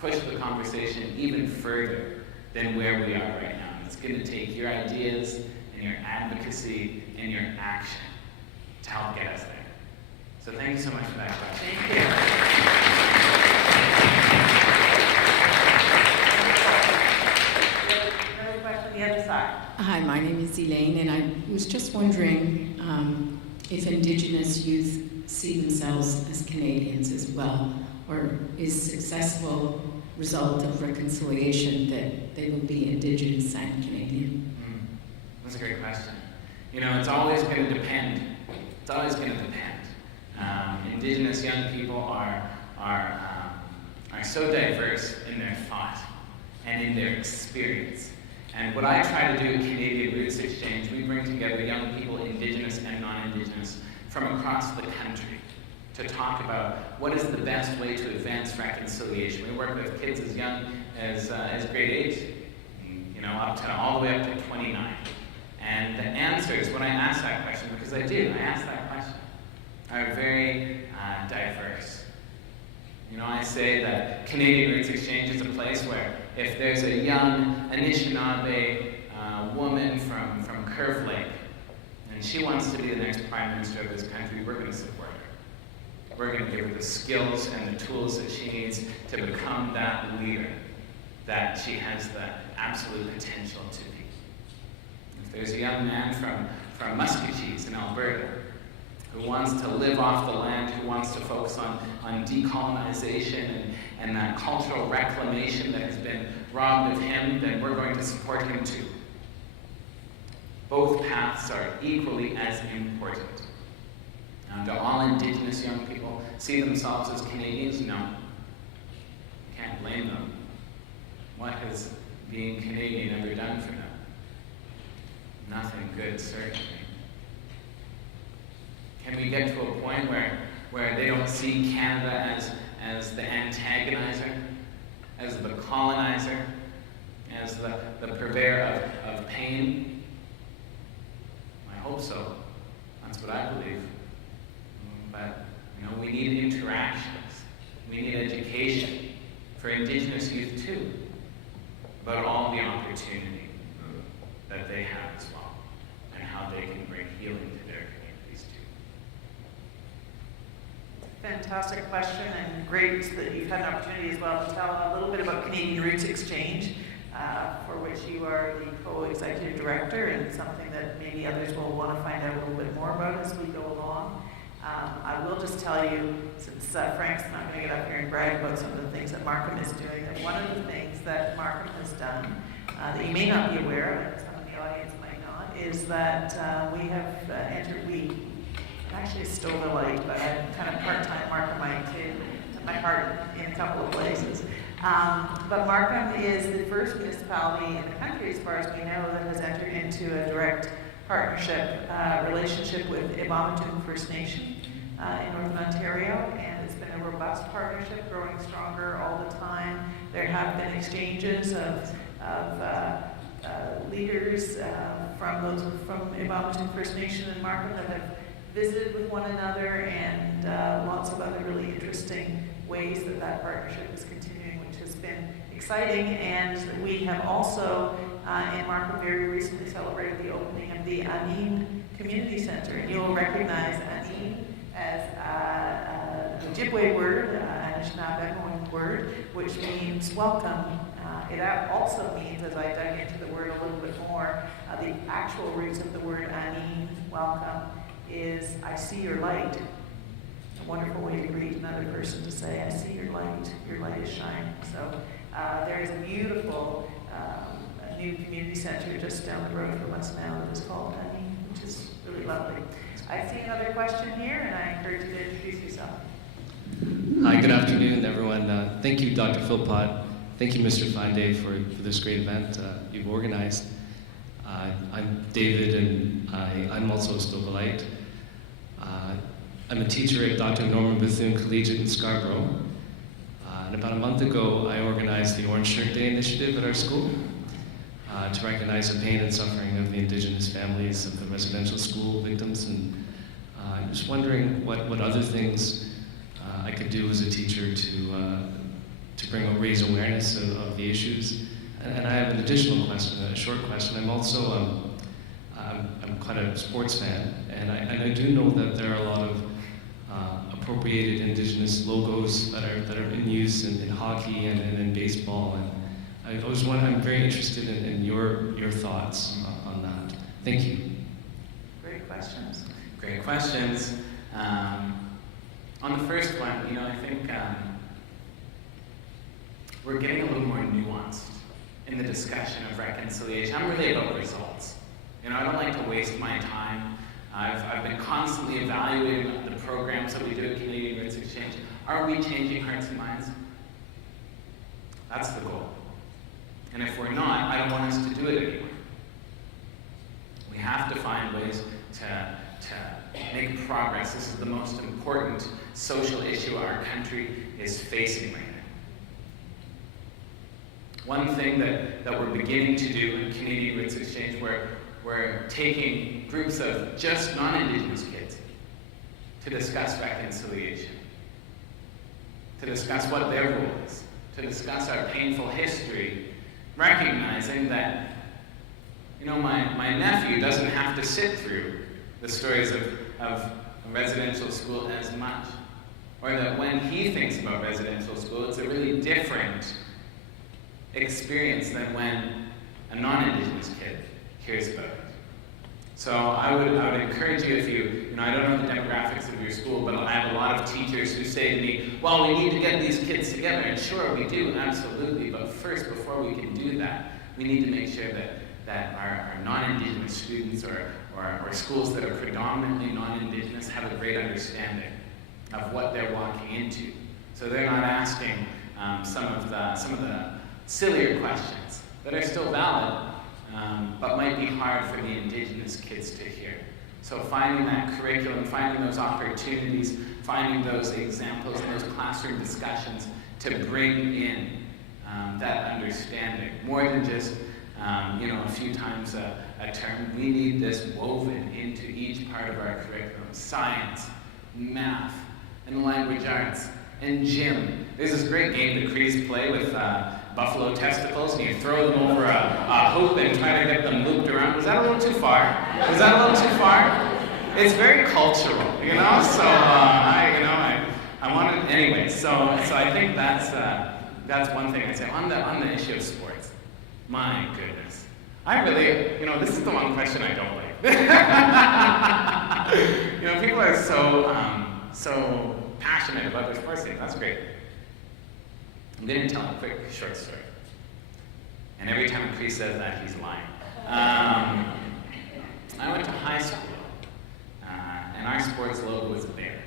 push the conversation even further than where we are right now. It's going to take your ideas and your advocacy and your action to help get us there. So thank you so much for that question. Thank you. Another question on the other side. Hi, my name is Elaine, and I was just wondering if Indigenous youth see themselves as Canadians as well, or is successful result of reconciliation that they will be Indigenous and Canadian? That's a great question. You know, it's always going to depend. It's always going to depend. Indigenous young people are so diverse in their thought and in their experience. And what I try to do at Canadian Roots Exchange, we bring together young people, Indigenous and non-Indigenous, from across the country to talk about what is the best way to advance reconciliation. We work with kids as young as grade 8, you know, all the way up to 29. And the answers, when I ask that question, because I ask that question, are very diverse. You know, I say that Canadian Roots Exchange is a place where if there's a young Anishinaabe woman from Curve Lake, and she wants to be the next Prime Minister of this country, we're going to support her. We're going to give her the skills and the tools that she needs to become that leader that she has the absolute potential to be. If there's a young man from Muskegees in Alberta who wants to live off the land, who wants to focus on decolonization and that cultural reclamation that has been robbed of him, then we're going to support him too. Both paths are equally as important. Now, do all Indigenous young people see themselves as Canadians? No. Can't blame them. What has being Canadian ever done for them? Nothing good, certainly. Can we get to a point where they don't see Canada as the antagonizer, as the colonizer, as the purveyor of pain? I hope so. That's what I believe. But, you know, we need interactions. We need education for Indigenous youth too, about all the opportunity that they have as well, and how they can bring healing to their communities too. Fantastic question, and great that you've had an opportunity as well to tell a little bit about Canadian Roots Exchange, for which you are the co-executive director, and something that maybe others will want to find out a little bit more about as we go along. I will just tell you, since Frank's not going to get up here and brag about some of the things that Markham is doing, that one of the things that Markham has done, that you may not be aware of, and some of the audience might not, is that we have actually Stouffvilleite, but I'm kind of part-time Markhamite too, my heart in a couple of places. But Markham is the first municipality in the country, as far as we know, that has entered into a direct partnership relationship with Ibamatun First Nation in Northern Ontario, and it's been a robust partnership, growing stronger all the time. There have been exchanges of leaders from Ibamatun First Nation and Markham that have visited with one another, and lots of other really interesting ways that partnership is continuing, which has been exciting. And we have also in Markham very recently celebrated the opening of the Anin Community Center. And you'll recognize Anin as an Ojibwe word, an Anishinaabe word, which means welcome. It also means, as I dug into the word a little bit more, the actual roots of the word Anin, welcome, is I see your light. A wonderful way to greet another person, to say, I see your light is shining. So there is a beautiful new community center just down the road from us now that is called Honey, which is really lovely. I see another question here, and I encourage you to introduce yourself. Hi, good afternoon, everyone. Thank you, Dr. Philpott. Thank you, Mr. FineDay, for this great event you've organized. I'm David, and I'm also a Stouffvilleite. I'm a teacher at Dr. Norman Bethune Collegiate in Scarborough. And about a month ago, I organized the Orange Shirt Day initiative at our school to recognize the pain and suffering of the Indigenous families of the residential school victims. And I'm just wondering what other things I could do as a teacher to raise awareness of the issues. And I have an additional question, a short question. I'm also I'm quite a sports fan, and I do know that there are a lot of appropriated Indigenous logos that are in use in hockey and in baseball. And I was wondering, I'm very interested in your thoughts on that. Thank you. Great questions. Great questions. On the first one, I think we're getting a little more nuanced in the discussion of reconciliation. I'm really about results. You know, I don't like to waste my time. I've been constantly evaluating the programs that we do at Canadian Roots Exchange. Are we changing hearts and minds? That's the goal. And if we're not, I don't want us to do it anymore. We have to find ways to make progress. This is the most important social issue our country is facing right now. One thing that we're beginning to do in Canadian Roots Exchange, we're taking groups of just non-Indigenous kids to discuss reconciliation, to discuss what their role is, to discuss our painful history, recognizing that, you know, my nephew doesn't have to sit through the stories of a residential school as much, or that when he thinks about residential school, it's a really different experience than when a non-Indigenous kid hears about it. So I would encourage you, if you know, I don't know the demographics of your school, but I have a lot of teachers who say to me, well, we need to get these kids together, and sure, we do, absolutely, but first, before we can do that, we need to make sure that our non-Indigenous students or schools that are predominantly non-Indigenous have a great understanding of what they're walking into. So they're not asking some of the sillier questions that are still valid, but might be hard for the Indigenous kids to hear. So finding that curriculum, finding those opportunities, finding those examples and those classroom discussions to bring in that understanding, more than just you know, a few times a term. We need this woven into each part of our curriculum. Science, math, and language arts, and gym. There's this great game the Crees play with buffalo testicles, and you throw them over a hoop and try to get them looped around. Was that a little too far? Was that a little too far? It's very cultural, you know. So I wanted anyway. So I think that's one thing I'd say on the issue of sports. My goodness, I really, you know, this is the one question I don't like. You know, people are so passionate about their sports team. That's great. I'm going to tell a quick, short story. And every time Chris says that, he's lying. I went to high school, and our sports logo was a bear.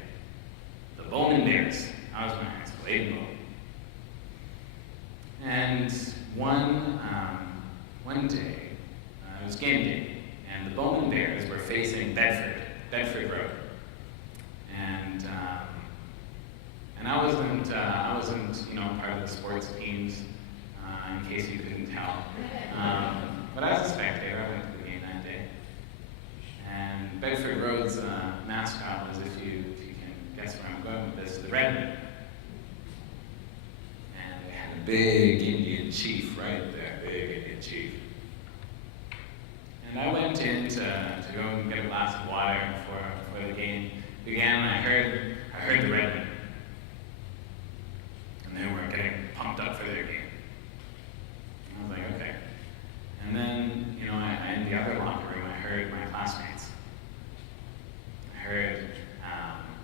The Bowman Bears. I was in high school, Aiden Bow. And one day, it was game day, and the Bowman Bears were facing Bedford Road. And I wasn't, you know, part of the sports teams, in case you couldn't tell. But as a spectator, I went to the game that day. And Bedford Road's mascot was, if you can guess where I'm going with this, the Redman. And they had a big Indian chief right there, big Indian chief. And I went in to go and get a glass of water before the game began, and I heard the Redmen. And they were getting pumped up for their game. And I was like, okay. And then, you know, in the other locker room, I heard my classmates. I heard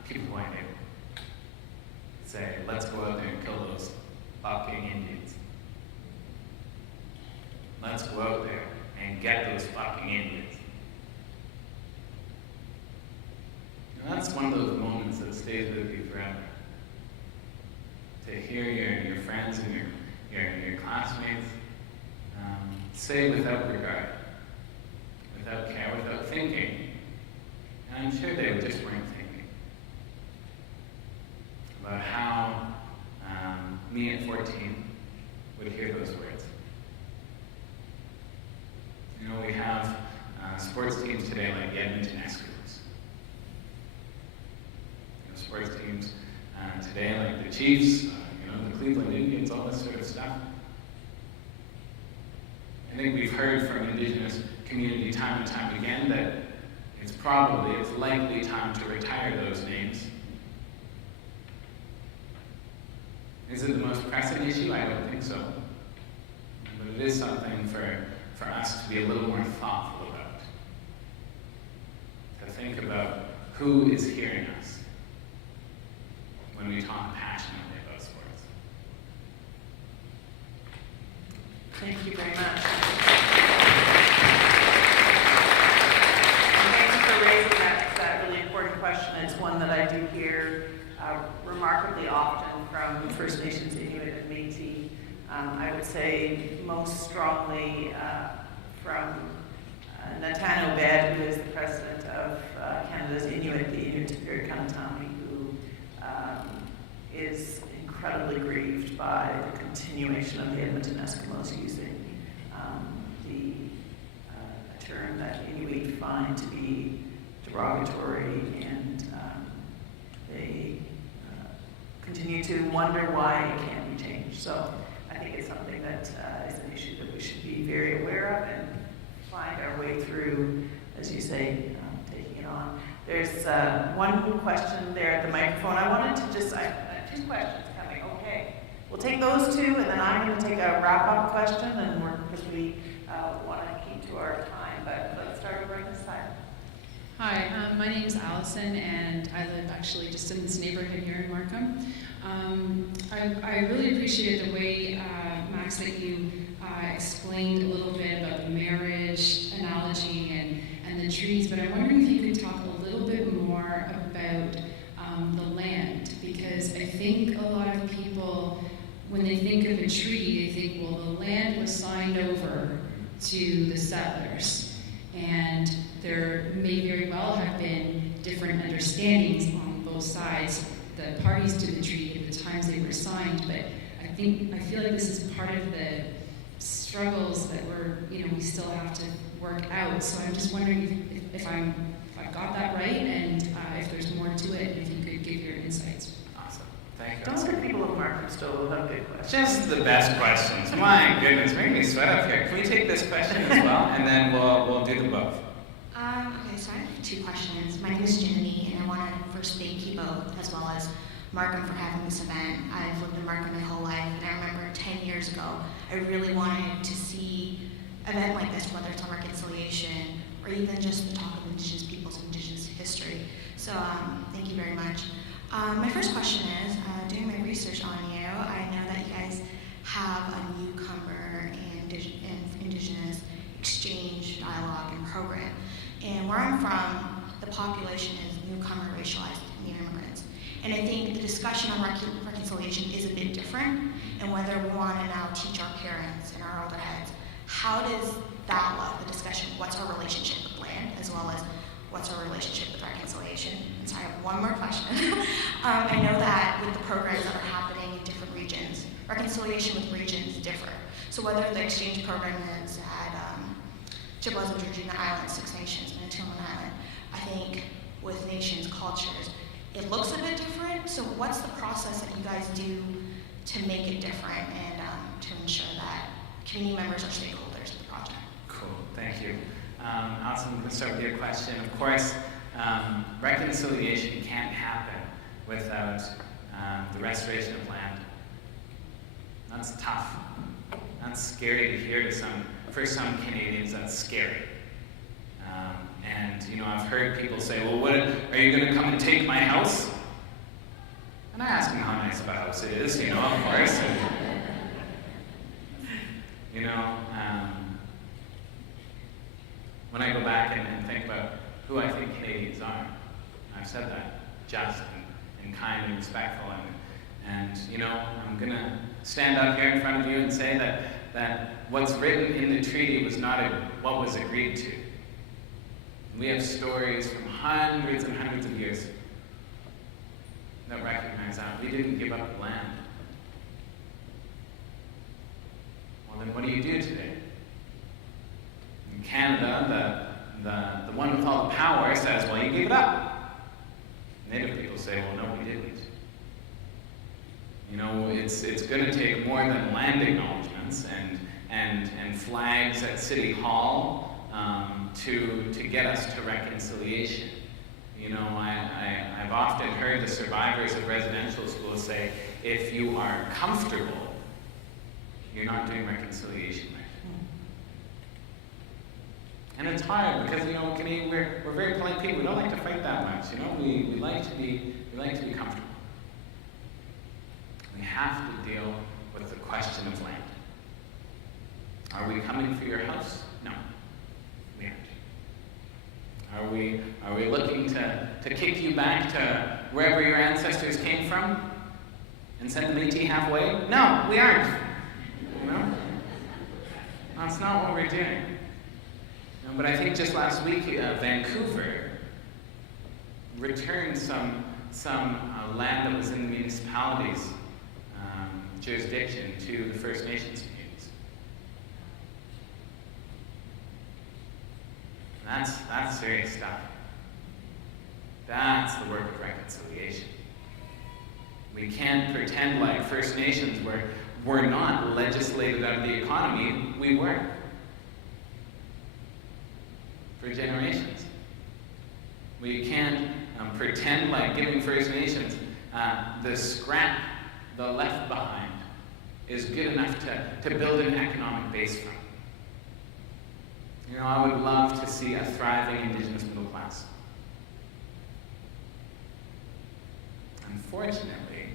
people going to say, let's go out there and kill those fucking Indians. Let's go out there and get those fucking Indians. And that's one of those moments that stays with you forever. To hear your friends and your classmates say without regard, without care, without thinking. And I'm sure they just weren't thinking about how me at 14 would hear those words. You know, we have sports teams today like the Edmonton Eskimos. You know, sports teams today like the Chiefs, you know, the Cleveland Indians, all this sort of stuff. I think we've heard from Indigenous community time and time again that it's likely time to retire those names. Is it the most pressing issue? I don't think so. But it is something for us to be a little more thoughtful about. To think about who is hearing us when we talk passionately about sports. Thank you very much. And thank you for raising that really important question. It's one that I do hear remarkably often from First Nations, Inuit, and Métis. I would say most strongly from Nathan Obed, who is the president of Canada's Inuit, the Inuit Superior Kanatami, who is incredibly grieved by the continuation of the Edmonton Eskimos using a term that Inuit find to be derogatory, and they continue to wonder why it can't be changed. So I think it's something that is an issue that we should be very aware of and find our way through, as you say, taking it on. There's one question there at the microphone. I wanted to just, I have 2 questions coming. Okay, we'll take those 2, and then I'm going to take a wrap-up question, and because we want to keep to our time. But let's start right this side. Hi, my name is Allison, and I live actually just in this neighborhood here in Markham. I really appreciated the way, Max, that you explained a little bit about the marriage analogy and the trees, but I'm wondering if you could talk a little bit more about the land, because I think a lot of people, when they think of a tree, they think, well, the land was signed over to the settlers, and there may very well have been different understandings on both sides, the parties to the treaty at the times they were signed, but I feel like this is part of the struggles that we still have to work out. So I'm just wondering if I've got that right, and if there's more to it, if you could give your insights. Awesome. Thank you. Don't the people of Markham-Stouffville have good questions? Just the best questions. My goodness, making me sweat up here. Can we take this question as well, and then we'll do them both? Okay, so I have 2 questions. My name is Jenny, and I want to first thank you both, as well as Markham, for having this event. I've lived in Markham my whole life, and I remember 10 years ago, I really wanted to see an event like this, whether it's on reconciliation or even just the talk of Indigenous peoples and Indigenous history. So thank you very much. My first question is, doing my research on you, I know that you guys have a newcomer and Indigenous exchange, dialogue, and program. And where I'm from, the population is newcomer, racialized, new immigrants. And I think the discussion on reconciliation is a bit different, and whether we want to now teach our parents and our older heads, how does that look, the discussion, what's our relationship with land, as well as what's our relationship with reconciliation? And so I have one more question. I know that with the programs that are happening in different regions, reconciliation with regions differ. So whether the exchange program is at Chippewas and Georgina Islands, 6 Nations, Manitoulin Island, I think with nations, cultures, it looks a bit different. So what's the process that you guys do to make it different and to ensure that community members are stakeholders of the project? Cool, thank you. Alison, I'm going to start with your question. Of course, reconciliation can't happen without the restoration of land. That's tough. That's scary to hear for some Canadians, that's scary. And I've heard people say, well, what, are you going to come and take my house? And I ask them how nice of a house it is, of course. When I go back and think about who I think Canadians are, I've said that, just and kind and respectful. And I'm going to stand up here in front of you and say that what's written in the treaty was not what was agreed to. We have stories from hundreds and hundreds of years that recognize that. We didn't give up the land. Well, then what do you do today? In Canada, the one with all the power says, well, you gave it up. Native people say, well, no, we didn't. It's going to take more than land acknowledgements and flags at City Hall to get us to reconciliation. I've often heard the survivors of residential schools say, if you are comfortable, you're not doing reconciliation right. And it's hard because Canadian, we're very polite people. We don't like to fight that much. We like to be comfortable. We have to deal with the question of land. Are we coming for your house? No, we aren't. Are we looking to kick you back to wherever your ancestors came from and send them AT halfway? No, we aren't. You know? That's not what we're doing. No, but I think just last week, Vancouver returned some land that was in the municipality's jurisdiction to the First Nations communities. That's serious stuff. That's the work of reconciliation. We can't pretend like First Nations were not legislated out of the economy. We were. For generations. We can't pretend like giving First Nations the scrap, the left behind, is good enough to build an economic base from. You know, I would love to see a thriving Indigenous middle class. Unfortunately,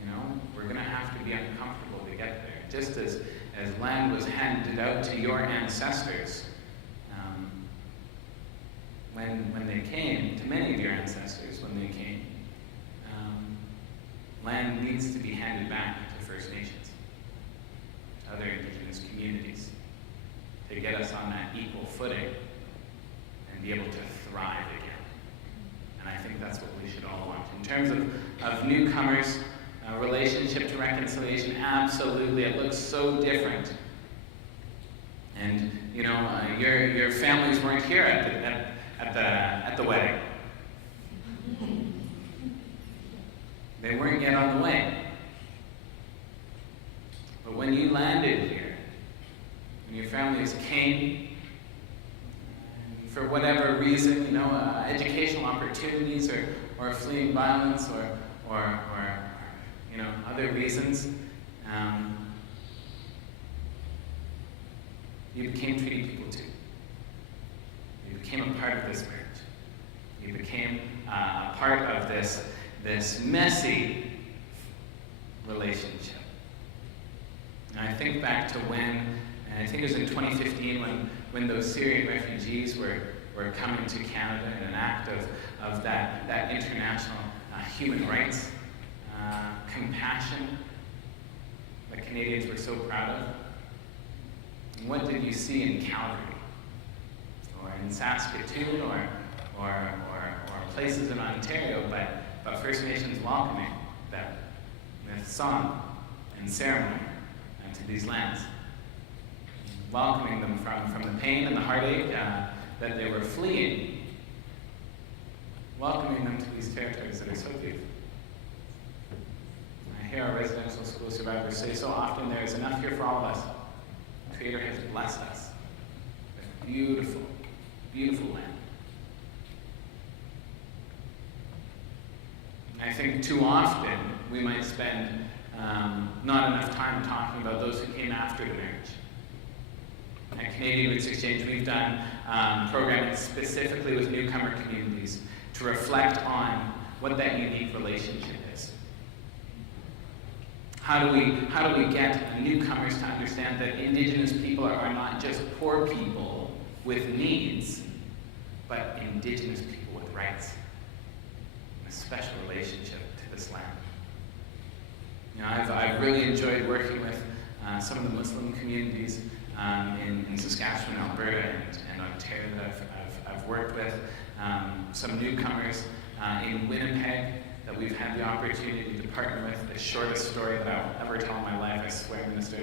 you know, we're going to have to be uncomfortable to get there. Just as land was handed out to your ancestors when they came, to many of your ancestors when they came, land needs to be handed back to First Nations, to other Indigenous communities, to get us on that equal footing and be able to thrive again. And I think that's what we should all want. In terms of newcomers, relationship to reconciliation, absolutely, it looks so different. And you know, your families weren't here at the wedding. They weren't yet on the way. But when you landed here, when your families came, for whatever reason, you know, educational opportunities or fleeing violence or you know, other reasons, you became treaty people too. You became a part of this marriage. You became a part of this messy relationship. And I think back to and I think it was in 2015 when those Syrian refugees were coming to Canada in an act of that international human rights compassion that Canadians were so proud of. And what did you see in Calgary, or in Saskatoon, or places in Ontario, but First Nations welcoming them with song and ceremony to these lands, welcoming them from the pain and the heartache that they were fleeing, welcoming them to these territories that are so beautiful. I hear our residential school survivors say so often, there is enough here for all of us. The Creator has blessed us with beautiful, beautiful land. I think too often we might spend not enough time talking about those who came after the marriage. At Canadian Roots Exchange, we've done programming specifically with newcomer communities to reflect on what that unique relationship is. How do we get newcomers to understand that Indigenous people are not just poor people with needs, but Indigenous people with rights, and a special relationship to this land? You know, I've really enjoyed working with some of the Muslim communities in Saskatchewan, Alberta, and Ontario that I've worked with. Some newcomers in Winnipeg that we've had the opportunity to partner with. The shortest story that I'll ever tell in my life, I swear, Minister,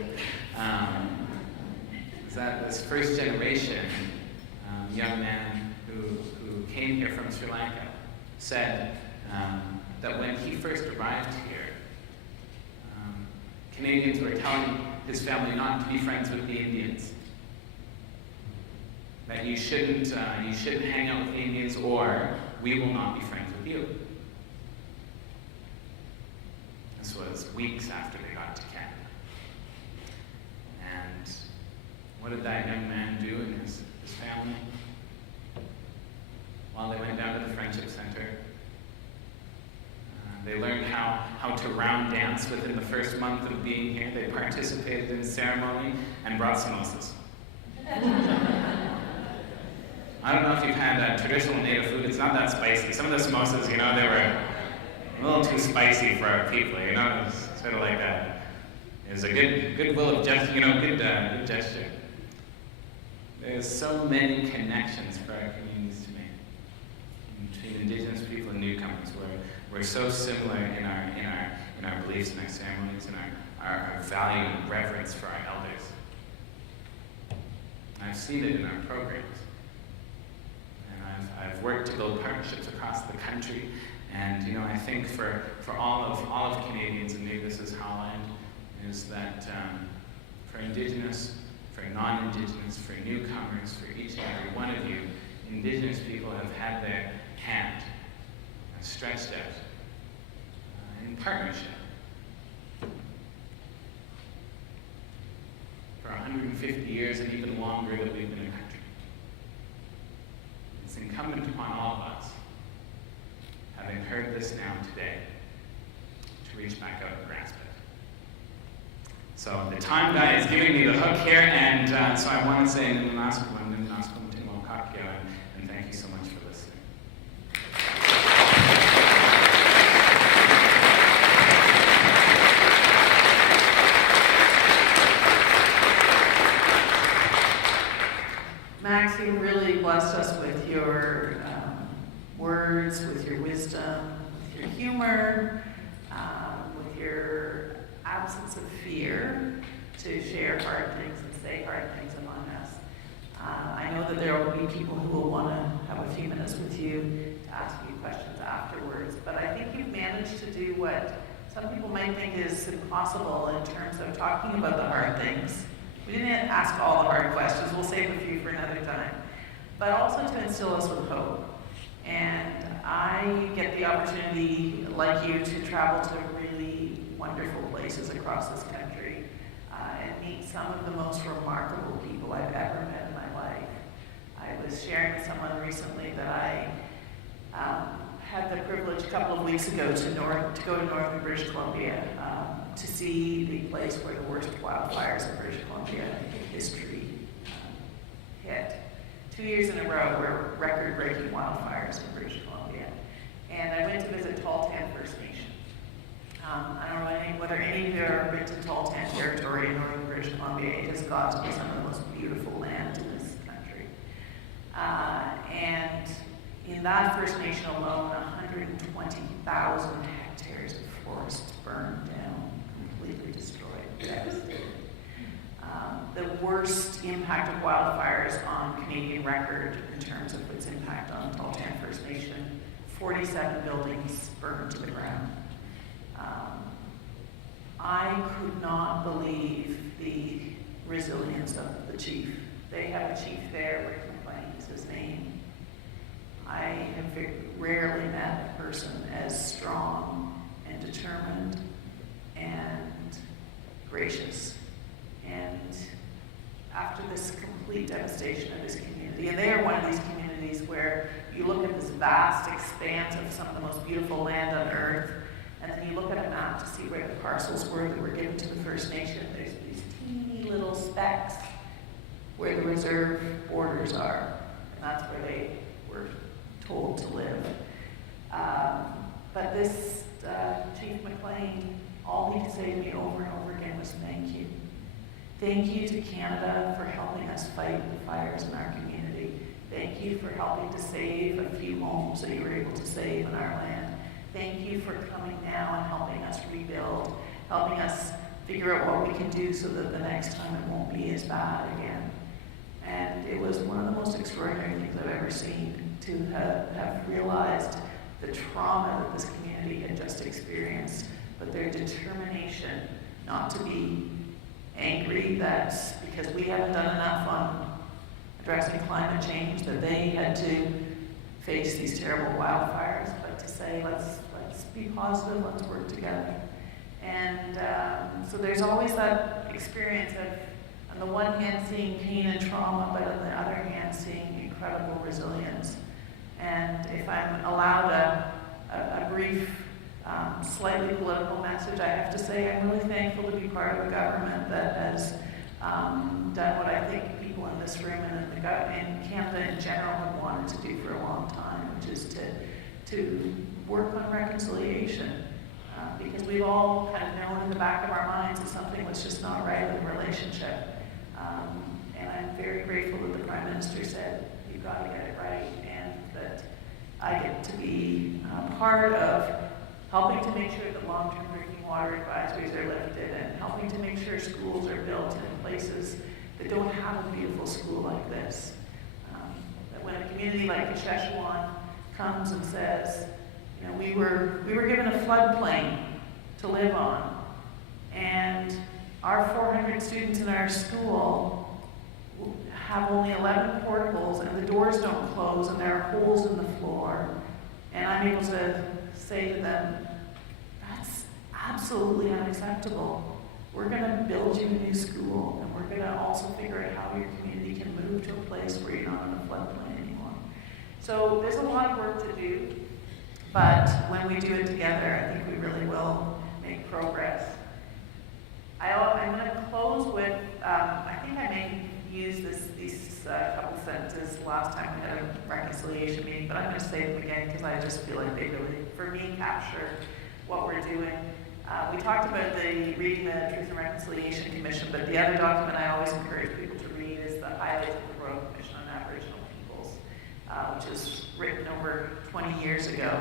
is that this first generation young man who came here from Sri Lanka said that when he first arrived here, Canadians were telling his family not to be friends with the Indians. That you shouldn't hang out with the Indians, or we will not be friends with you. This was weeks after they got to Canada. And what did that young man do and his family? While they went down to the Friendship Center, they learned how how to round dance within the first month of being here. They participated in the ceremony and brought samosas. I don't know if you've had traditional native food. It's not that spicy. Some of the samosas, they were a little too spicy for our people. It was sort of like that. It was a good will of gesture, good gesture. There's so many connections for our communities to make between Indigenous people and newcomers. We're so similar in our beliefs and our ceremonies and our value and reverence for our elders. I've seen it in our programs. And I've worked to build partnerships across the country. And I think for all of Canadians, and maybe this is Holland, is that for Indigenous, for non-Indigenous, for newcomers, for each and every one of you, Indigenous people have had their hand stretched out in partnership for 150 years and even longer that we've been a country. It's incumbent upon all of us, having heard this now today, to reach back out and grasp it. So the time guy is giving me the hook here, and so I want to say and thank you so much for listening. Max, you really blessed us with your words, with your wisdom, with your humor, with your absence of fear to share hard things and say hard things among us. I know that there will be people who will want to have a few minutes with you to ask you questions afterwards, but I think you've managed to do what some people might think is impossible in terms of talking about the hard things. We didn't ask all the hard questions, we'll save a few for another time, but also to instill us with hope. And I get the opportunity, like you, to travel to really wonderful places across this country and meet some of the most remarkable people I've ever met in my life. I was sharing with someone recently that I had the privilege a couple of weeks ago to go to northern British Columbia to see the place where the worst wildfires in British Columbia in history hit. 2 years in a row were record-breaking wildfires in British Columbia. And I went to visit Tahltan First Nation. I don't know whether any of you have ever been to Tahltan territory in northern British Columbia. It has got to be some of the most beautiful land in this country. And in that First Nation alone, 120,000 hectares of forest burned down, completely destroyed, devastated. The worst impact of wildfires on Canadian record in terms of its impact on Tahltan First Nation, 47 buildings burned to the ground. I could not believe the resilience of the chief. They have a chief there, Rick McLean is his name. I have rarely met a person as strong and determined and gracious. And after this complete devastation of this community, and they are one of these communities where you look at this vast expanse of some of the most beautiful land on earth, and then you look at a map to see where the parcels were that were given to the First Nation. There's these teeny little specks where the reserve borders are, and that's where they were told to live. But this Chief McLean, all he could say to me over and over again was thank you. Thank you to Canada for helping us fight the fires in our community. Thank you for helping to save a few homes that you were able to save in our land. Thank you for coming now and helping us rebuild, helping us figure out what we can do so that the next time it won't be as bad again. And it was one of the most extraordinary things I've ever seen, to have realized the trauma that this community had just experienced, but their determination not to be angry that because we haven't done enough on addressing climate change that they had to face these terrible wildfires, but to say let's be positive, let's work together. And so there's always that experience of, on the one hand, seeing pain and trauma, but on the other hand, seeing incredible resilience. And if I'm allowed a brief slightly political message, I have to say I'm really thankful to be part of a government that has done what I think people in this room and in Canada in general have wanted to do for a long time, which is to work on reconciliation. Because we've all kind of known in the back of our minds that something was just not right in the relationship. And I'm very grateful that the Prime Minister said, you've got to get it right, and that I get to be part of helping to make sure that long-term drinking water advisories are lifted and helping to make sure schools are built in places that don't have a beautiful school like this. That when a community like Sheshawan comes and says, you know, we were given a floodplain to live on, and our 400 students in our school have only 11 portables, and the doors don't close, and there are holes in the floor. And I'm able to say to them, that's absolutely unacceptable. We're going to build you a new school, and we're going to also figure out how your community can move to a place where you're not in a floodplain anymore. So there's a lot of work to do, but when we do it together, I think we really will make progress. I'm going to close with, I think I may use these couple sentences last time we had a reconciliation meeting, but I'm going to say them again because I just feel like they really, for me, capture what we're doing. We talked about reading the Truth and Reconciliation Commission, but the other document I always encourage people to read is the Highlights of the Royal Commission on Aboriginal Peoples, which was written over 20 years ago.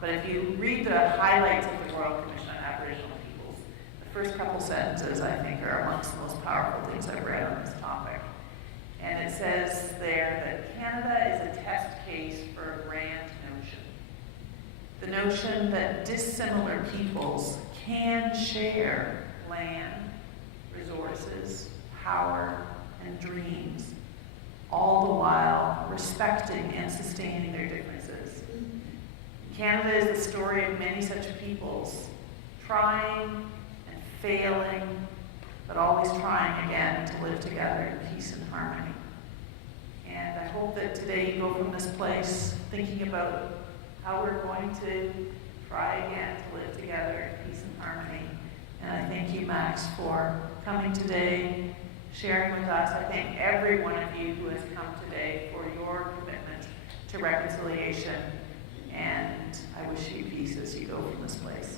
But if you read the highlights of the Royal Commission on Aboriginal Peoples, the first couple sentences, I think, are amongst the most powerful things I've read on this topic. And it says there that Canada is a test case for a grand notion. The notion that dissimilar peoples can share land, resources, power, and dreams, all the while respecting and sustaining their differences. Canada is the story of many such peoples, trying and failing, but always trying again to live together in peace and harmony. And I hope that today you go from this place thinking about how we're going to try again to live together in peace and harmony. And I thank you, Max, for coming today, sharing with us. I thank every one of you who has come today for your commitment to reconciliation. And I wish you peace as you go from this place.